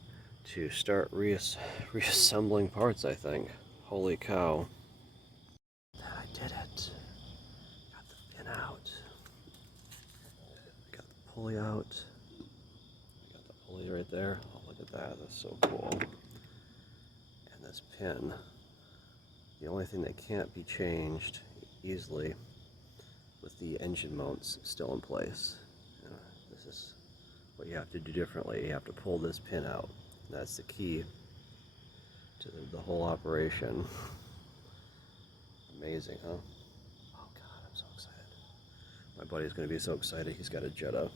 to start reassembling parts, I think. Holy cow. I did it. Got the pin out. Got the pulley out. Got the pulley right there. Oh, look at that. That's so cool. And this pin. The only thing that can't be changed easily with the engine mounts still in place. This is what you have to do differently. You have to pull this pin out. That's the key to the whole operation. Amazing, huh? Oh God, I'm so excited. My buddy's going to be so excited. He's got a Jetta.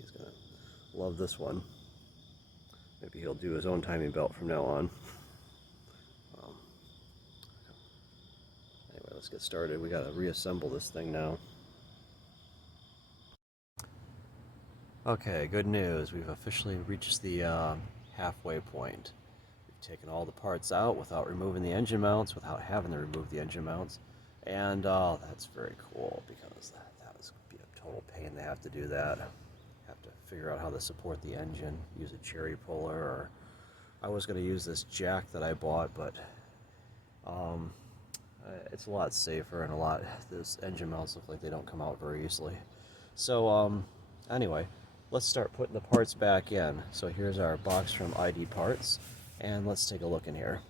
He's going to love this one. Maybe he'll do his own timing belt from now on. Anyway, let's get started. We got to reassemble this thing now. Okay, good news. We've officially reached the halfway point. We've taken all the parts out without removing the engine mounts, without having to remove the engine mounts. And that's very cool because that was be a total pain to have to do that. Have to figure out how to support the engine, use a cherry puller, or I was going to use this jack that I bought, but it's a lot safer and those engine mounts look like they don't come out very easily. So anyway, let's start putting the parts back in. So here's our box from ID Parts, and let's take a look in here.